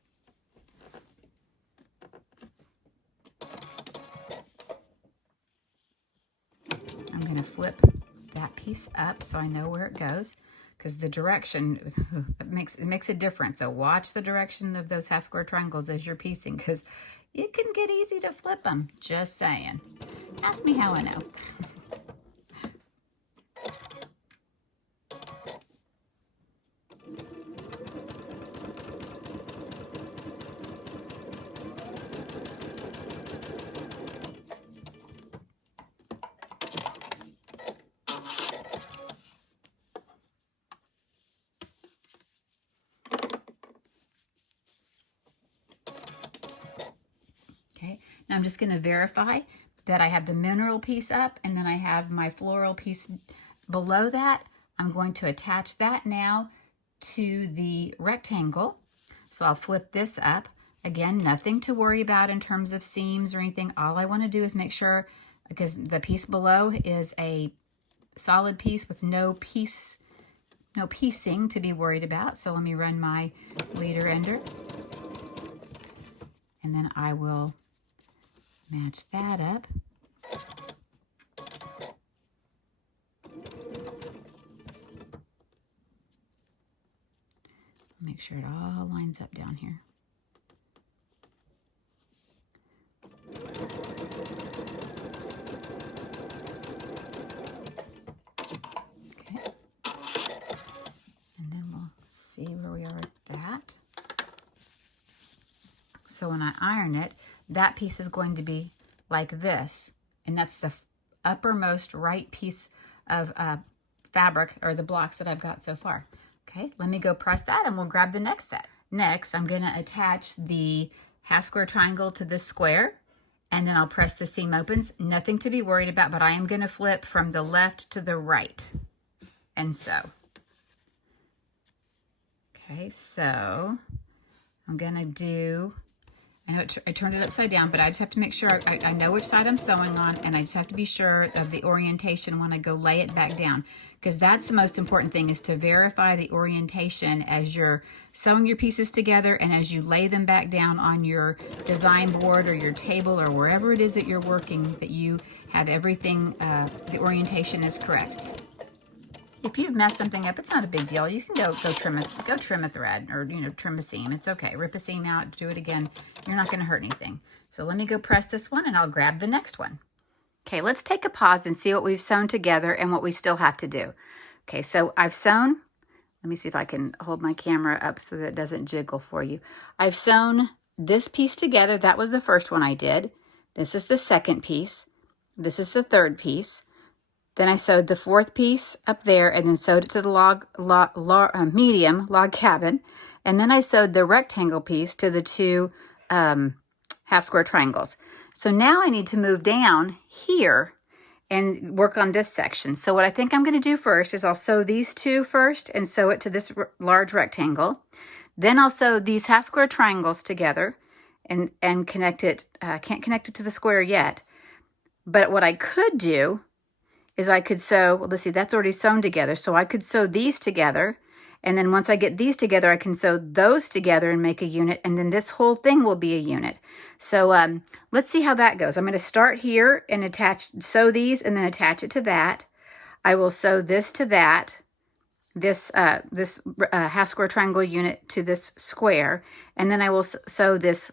I'm going to flip that piece up so I know where it goes, because the direction it makes a difference. So watch the direction of those half square triangles as you're piecing, because it can get easy to flip them. Just saying. Ask me how I know. Okay, now I'm just going to verify that I have the mineral piece up, and then I have my floral piece below that. I'm going to attach that now to the rectangle. So I'll flip this up. Again, nothing to worry about in terms of seams or anything. All I want to do is make sure, because the piece below is a solid piece with no piecing to be worried about. So let me run my leader ender, and then I will match that up. Make sure it all lines up down here. Okay. And then we'll see where we are with that. So when I iron it, that piece is going to be like this, and that's the uppermost right piece of fabric, or the blocks that I've got so far. Okay, let me go press that and we'll grab the next set. Next, I'm going to attach the half square triangle to this square, and then I'll press the seam opens. Nothing to be worried about, but I am going to flip from the left to the right, and sew. Okay, so I'm going to do, I know I turned it upside down, but I just have to make sure I know which side I'm sewing on, and I just have to be sure of the orientation when I go lay it back down, because that's the most important thing, is to verify the orientation as you're sewing your pieces together and as you lay them back down on your design board or your table or wherever it is that you're working, that you have everything, the orientation is correct. If you've messed something up, it's not a big deal. You can go trim a thread, or trim a seam. It's okay. Rip a seam out, do it again. You're not going to hurt anything. So let me go press this one and I'll grab the next one. Okay, let's take a pause and see what we've sewn together and what we still have to do. Okay, so I've sewn, let me see if I can hold my camera up so that it doesn't jiggle for you. I've sewn this piece together. That was the first one I did. This is the second piece. This is the third piece. Then I sewed the fourth piece up there and then sewed it to the medium log cabin. And then I sewed the rectangle piece to the two half square triangles. So now I need to move down here and work on this section. So what I think I'm going to do first is I'll sew these two first and sew it to this large rectangle. Then I'll sew these half square triangles together and connect it. Can't connect it to the square yet. But what I could do is I could sew, well, let's see, that's already sewn together. So I could sew these together. And then once I get these together, I can sew those together and make a unit. And then this whole thing will be a unit. So let's see how that goes. I'm going to start here and sew these and then attach it to that. I will sew this to that, this half square triangle unit to this square. And then I will sew this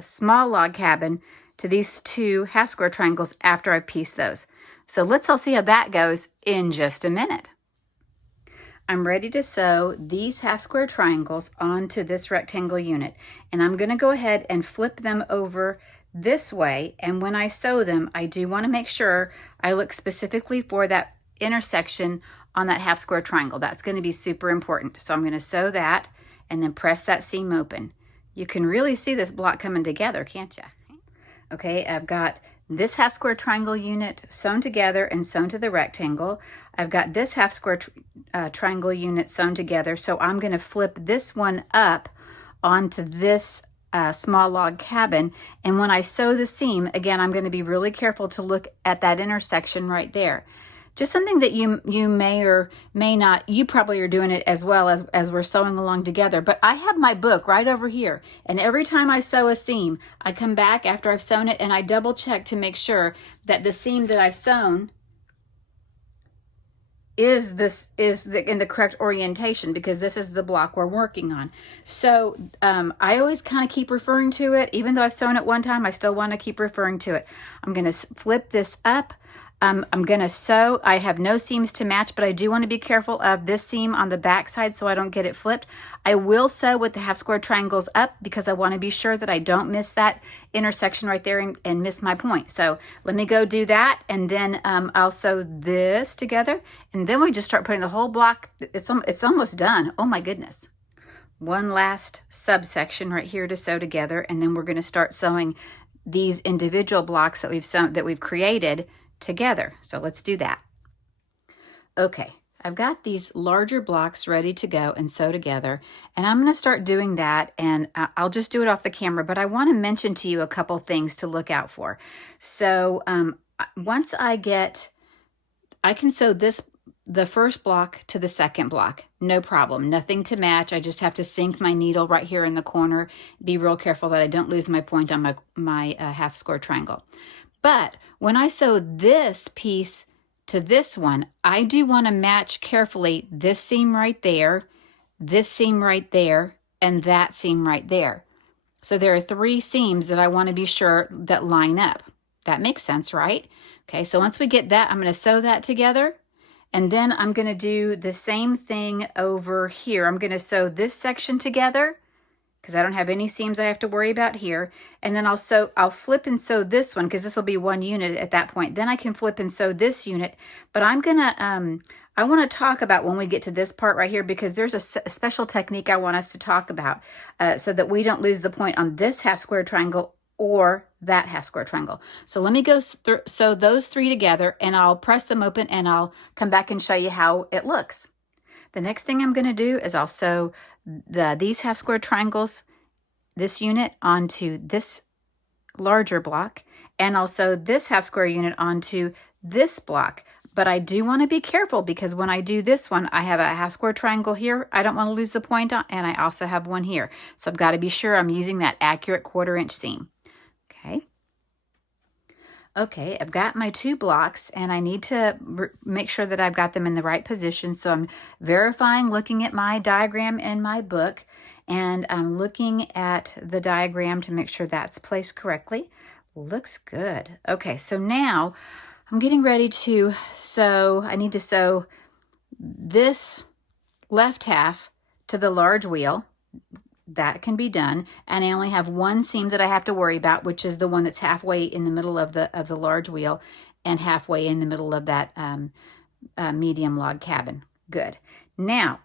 small log cabin to these two half square triangles after I piece those. So let's all see how that goes in just a minute. I'm ready to sew these half square triangles onto this rectangle unit. And I'm going to go ahead and flip them over this way. And when I sew them, I do want to make sure I look specifically for that intersection on that half square triangle. That's going to be super important. So I'm going to sew that and then press that seam open. You can really see this block coming together, can't you? Okay, I've got this half square triangle unit sewn together and sewn to the rectangle. I've got this half square triangle unit sewn together. So I'm going to flip this one up onto this small log cabin. And when I sew the seam, again, I'm going to be really careful to look at that intersection right there. Just something that you may or may not, you probably are doing it as well as we're sewing along together. But I have my book right over here. And every time I sew a seam, I come back after I've sewn it and I double check to make sure that the seam that I've sewn is in the correct orientation, because this is the block we're working on. So I always kind of keep referring to it. Even though I've sewn it one time, I still want to keep referring to it. I'm going to flip this up. I'm going to sew. I have no seams to match, but I do want to be careful of this seam on the back side so I don't get it flipped. I will sew with the half square triangles up because I want to be sure that I don't miss that intersection right there and miss my point. So let me go do that, and then I'll sew this together, and then we just start putting the whole block. It's almost done. Oh my goodness. One last subsection right here to sew together, and then we're going to start sewing these individual blocks that we've created together. So let's do that. Okay, I've got these larger blocks ready to go and sew together, and I'm going to start doing that, and I'll just do it off the camera, but I want to mention to you a couple things to look out for. So once I can sew the first block to the second block, no problem, nothing to match. I just have to sink my needle right here in the corner, be real careful that I don't lose my point on my half square triangle. But when I sew this piece to this one, I do want to match carefully this seam right there, this seam right there, and that seam right there. So there are 3 seams that I want to be sure that line up. That makes sense, right? Okay, so once we get that, I'm going to sew that together, and then I'm going to do the same thing over here. I'm going to sew this section together, because I don't have any seams I have to worry about here. And then I'll flip and sew this one, because this will be one unit at that point. Then I can flip and sew this unit. But I want to talk about when we get to this part right here, because there's a special technique I want us to talk about so that we don't lose the point on this half square triangle or that half square triangle. So let me go sew those 3 together, and I'll press them open, and I'll come back and show you how it looks. The next thing I'm going to do is I'll sew these half square triangles, this unit, onto this larger block, and I'll sew this half square unit onto this block. But I do want to be careful, because when I do this one, I have a half square triangle here. I don't want to lose the point on, and I also have one here. So I've got to be sure I'm using that accurate 1/4 inch seam. Okay. Okay, I've got my 2 blocks and I need to make sure that I've got them in the right position. So I'm verifying, looking at my diagram in my book, and I'm looking at the diagram to make sure that's placed correctly. Looks good. Okay, so now I'm getting ready to sew. I need to sew this left half to the large wheel. That can be done, and I only have one seam that I have to worry about, which is the one that's halfway in the middle of the large wheel and halfway in the middle of that medium log cabin. Good. Now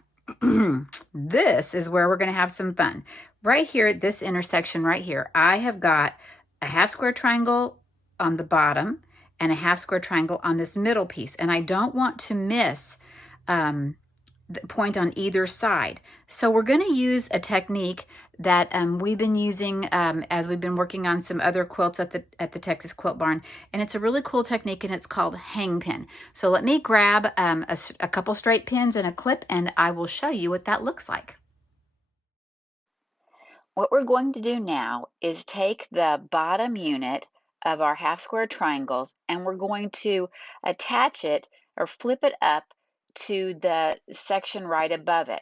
this is where we're going to have some fun. Right here at this intersection right here, I have got a half square triangle on the bottom and a half square triangle on this middle piece, and I don't want to miss the point on either side. So we're going to use a technique that we've been using as we've been working on some other quilts at the Texas Quilt Barn, and it's a really cool technique, and it's called hang pin. So let me grab a couple straight pins and a clip, and I will show you what that looks like. What we're going to do now is take the bottom unit of our half square triangles, and we're going to attach it or flip it up to the section right above it.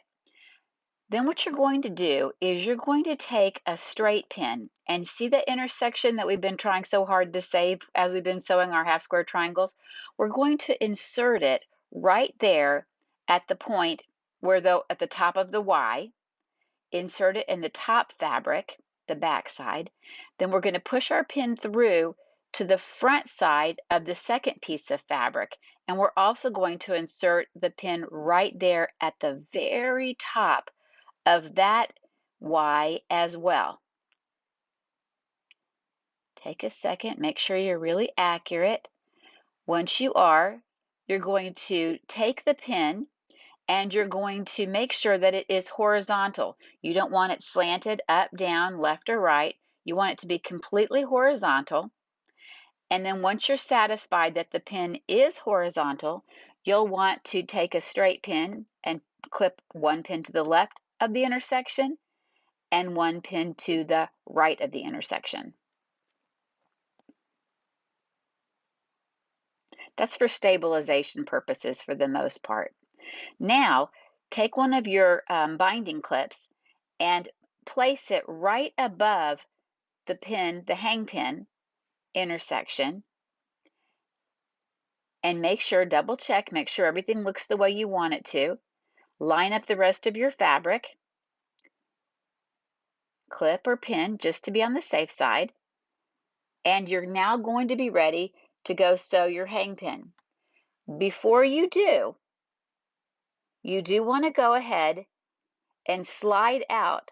Then what you're going to do is you're going to take a straight pin, and see the intersection that we've been trying so hard to save as we've been sewing our half square triangles? We're going to insert it right there at the point where at the top of the Y. Insert it in the top fabric, the back side. Then we're going to push our pin through to the front side of the second piece of fabric, and we're also going to insert the pin right there at the very top of that Y as well. Take a second, make sure you're really accurate. Once you are, you're going to take the pin and you're going to make sure that it is horizontal. You don't want it slanted up, down, left, or right. You want it to be completely horizontal. And then once you're satisfied that the pin is horizontal, you'll want to take a straight pin and clip one pin to the left of the intersection and one pin to the right of the intersection. That's for stabilization purposes for the most part. Now, take one of your binding clips and place it right above the pin, the hang pin intersection, and make sure, double check, make sure everything looks the way you want it to. Line up the rest of your fabric, clip or pin just to be on the safe side, and you're now going to be ready to go sew your hang pin. Before you do want to go ahead and slide out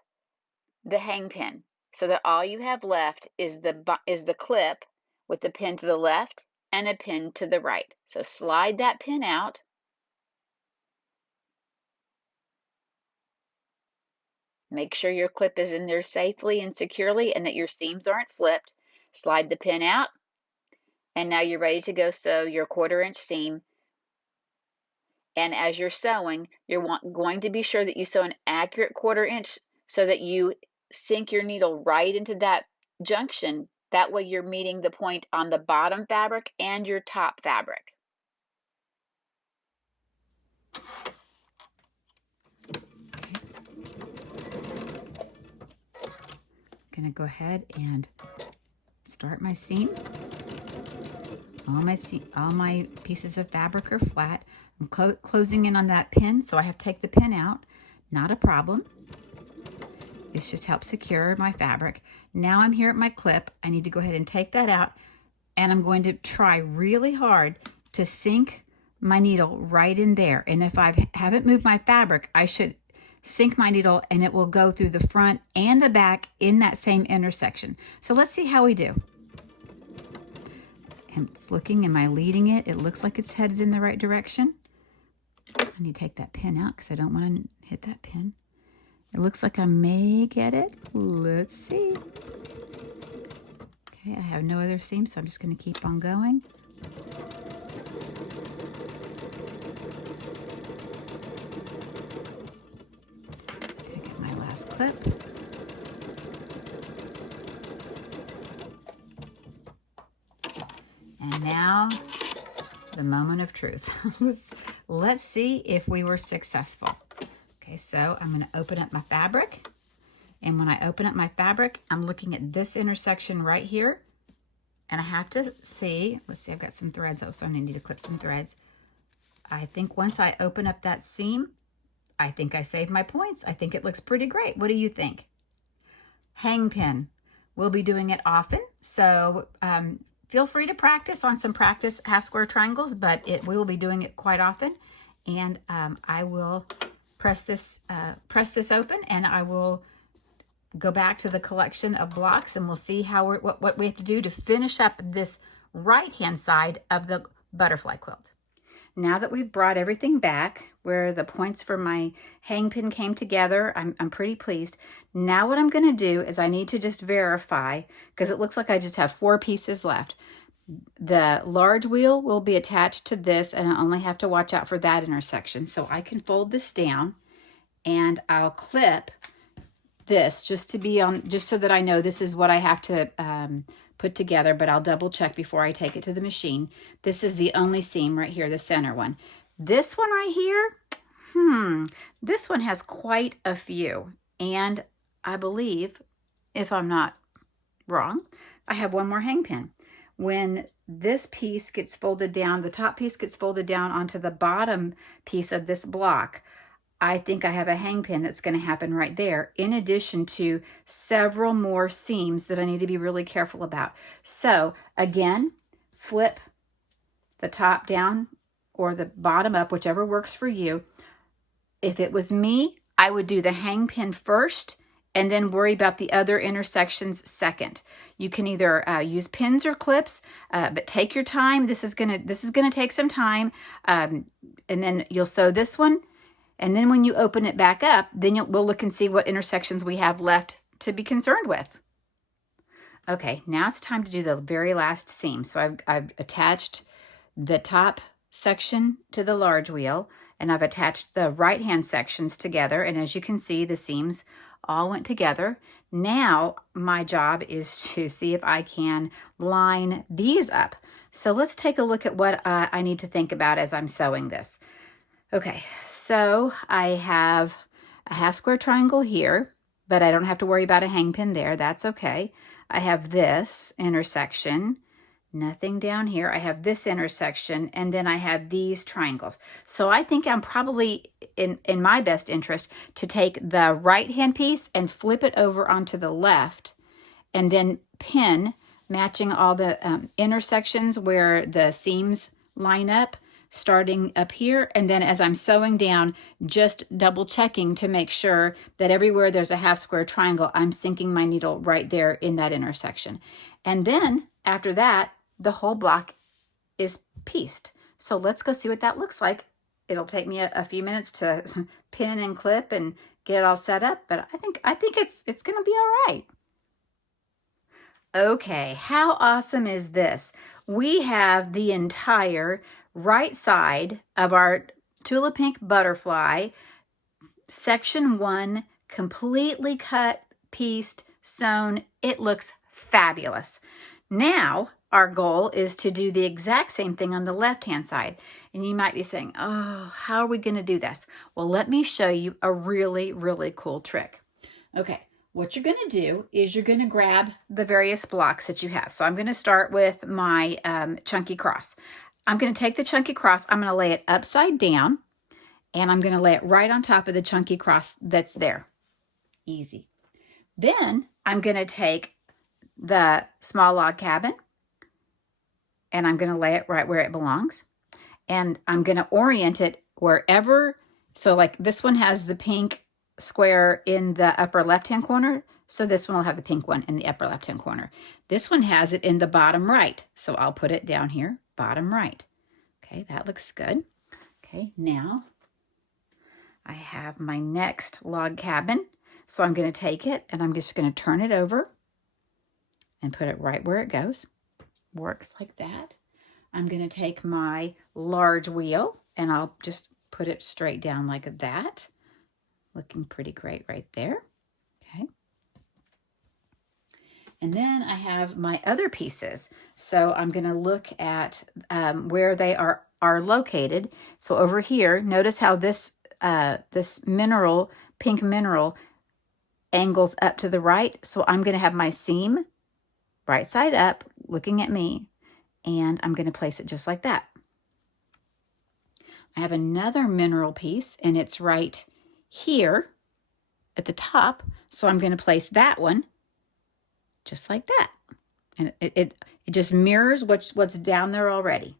the hang pin so that all you have left is the clip with the pin to the left and a pin to the right. So slide that pin out. Make sure your clip is in there safely and securely and that your seams aren't flipped. Slide the pin out, and now you're ready to go sew your 1/4 inch seam. And as you're sewing, you're going to be sure that you sew an accurate 1/4 inch so that you sink your needle right into that junction. That way you're meeting the point on the bottom fabric and your top fabric. I'm going to go ahead and start my seam. All my pieces of fabric are flat. I'm closing in on that pin, so I have to take the pin out. Not a problem. This just helps secure my fabric. Now I'm here at my clip. I need to go ahead and take that out, and I'm going to try really hard to sink my needle right in there. And if I haven't moved my fabric, I should sink my needle and it will go through the front and the back in that same intersection. So let's see how we do. And it's looking, am I leading it? It looks like it's headed in the right direction. I need to take that pin out because I don't want to hit that pin. It looks like I may get it. Let's see. Okay, I have no other seam, so I'm just going to keep on going. Take out my last clip. now the moment of truth. Let's see if we were successful. Okay, so I'm going to open up my fabric. And when I open up my fabric, I'm looking at this intersection right here. And I have to see, let's see, I've got some threads. Oh, so I need to clip some threads. I think once I open up that seam, I think I saved my points. I think it looks pretty great. What do you think? Hang pin. We'll be doing it often. So feel free to practice on some practice half square triangles, but we will be doing it quite often. And I will press this open, and I will go back to the collection of blocks, and we'll see how what we have to do to finish up this right-hand side of the butterfly quilt. Now that we've brought everything back where the points for my hang pin came together, I'm pretty pleased. Now what I'm going to do is I need to just verify, because it looks like I just have 4 pieces left. The large wheel will be attached to this, and I only have to watch out for that intersection. So I can fold this down, and I'll clip this just so that I know this is what I have to put together, but I'll double check before I take it to the machine. This is the only seam right here, the center one. This one right here, this one has quite a few, and I believe, if I'm not wrong, I have one more hang pin. When this piece gets folded down, the top piece gets folded down onto the bottom piece of this block, I think I have a hang pin that's going to happen right there, in addition to several more seams that I need to be really careful about. So again, flip the top down or the bottom up, whichever works for you. If it was me, I would do the hang pin first and then worry about the other intersections second. You can either use pins or clips, but take your time. This is gonna take some time, and then you'll sew this one. And then when you open it back up, then we'll look and see what intersections we have left to be concerned with. Okay, now it's time to do the very last seam. So I've attached the top section to the large wheel, and I've attached the right-hand sections together. And as you can see, the seams all went together. Now my job is to see if I can line these up. So let's take a look at what I need to think about as I'm sewing this. Okay, so I have a half square triangle here, but I don't have to worry about a hang pin there. That's okay. I have this intersection, nothing down here. I have this intersection, and then I have these triangles. So I think I'm probably in my best interest to take the right-hand piece and flip it over onto the left, and then pin, matching all the intersections where the seams line up, starting up here, and then as I'm sewing down, just double checking to make sure that everywhere there's a half square triangle, I'm sinking my needle right there in that intersection. And then after that, the whole block is pieced. So let's go see what that looks like. It'll take me a few minutes to pin and clip and get it all set up, but I think it's gonna be all right. Okay, how awesome is this? We have the entire right side of our Tula Pink Butterfly, section 1, completely cut, pieced, sewn. It looks fabulous. Now, our goal is to do the exact same thing on the left-hand side. And you might be saying, oh, how are we going to do this? Well, let me show you a really, really cool trick. Okay, what you're going to do is you're going to grab the various blocks that you have. So I'm going to start with my chunky cross. I'm going to take the chunky cross, I'm going to lay it upside down, and I'm going to lay it right on top of the chunky cross that's there. Easy. Then I'm going to take the small log cabin, and I'm going to lay it right where it belongs. And I'm going to orient it wherever, so like this one has the pink square in the upper left-hand corner, so this one will have the pink one in the upper left-hand corner. This one has it in the bottom right, so I'll put it down here, bottom right. Okay, that looks good. Okay, now I have my next log cabin, so I'm going to take it and I'm just going to turn it over and put it right where it goes. Works like that. I'm going to take my large wheel and I'll just put it straight down like that. Looking pretty great right there. Okay. And then I have my other pieces. So I'm going to look at where they are located. So over here, notice how this mineral, pink mineral, angles up to the right. So I'm going to have my seam right side up, looking at me, and I'm going to place it just like that. I have another mineral piece, and it's right here at the top. So I'm going to place that one just like that. And it just mirrors what's down there already.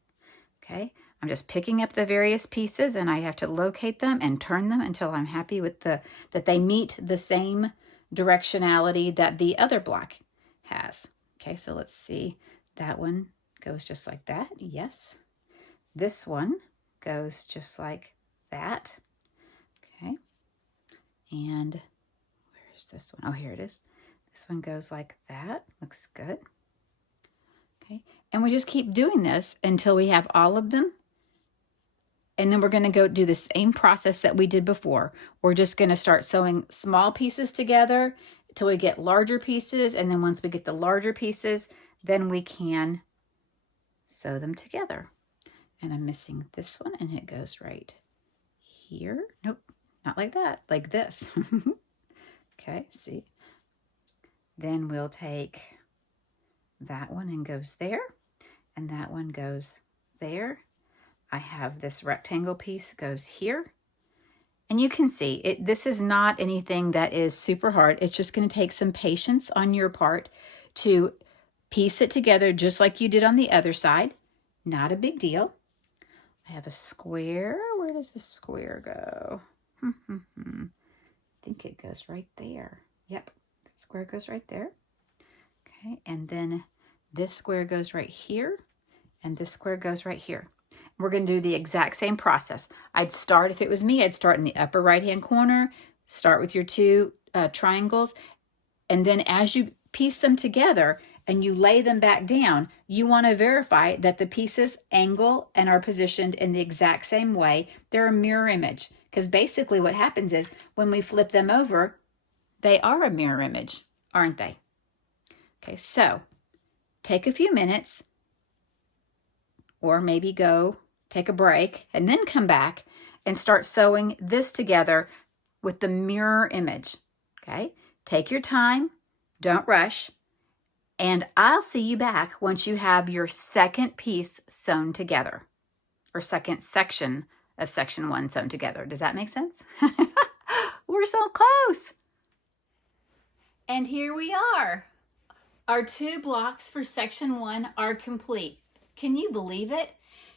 Okay, I'm just picking up the various pieces, and I have to locate them and turn them until I'm happy with that they meet the same directionality that the other block has. Okay, so let's see. That one goes just like that. Yes. This one goes just like that. Okay. And where's this one? Oh, here it is. This one goes like that. Looks good. Okay. And we just keep doing this until we have all of them. And then we're going to go do the same process that we did before. We're just going to start sewing small pieces together until we get larger pieces. And then once we get the larger pieces, then we can sew them together. And I'm missing this one, and it goes right here. Nope, not like that, like this. Okay, see? Then we'll take that one and goes there, and that one goes there. I have this rectangle piece goes here. And you can see, this is not anything that is super hard. It's just going to take some patience on your part to piece it together just like you did on the other side. Not a big deal. I have a square. Where does the square go? I think it goes right there. Yep, that square goes right there. Okay, and then this square goes right here, and this square goes right here. We're going to do the exact same process. If it was me, I'd start in the upper right-hand corner, start with your two triangles, and then as you piece them together and you lay them back down, you want to verify that the pieces angle and are positioned in the exact same way. They're a mirror image, because basically what happens is when we flip them over, they are a mirror image, aren't they? Okay, so take a few minutes, or maybe go take a break and then come back and start sewing this together with the mirror image. Okay, take your time, don't rush, and I'll see you back once you have your second piece sewn together, or second section of section 1 sewn together. Does that make sense? We're so close. And here we are. Our 2 blocks for section 1 are complete. Can you believe it?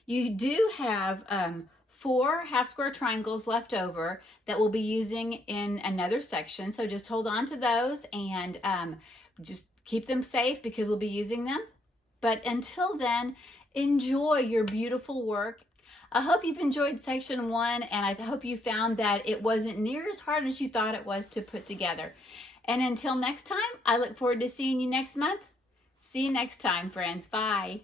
You do have 4 half square triangles left over that we'll be using in another section. So just hold on to those and just keep them safe because we'll be using them. But until then, enjoy your beautiful work. I hope you've enjoyed section 1, and I hope you found that it wasn't near as hard as you thought it was to put together. And until next time, I look forward to seeing you next month. See you next time, friends. Bye.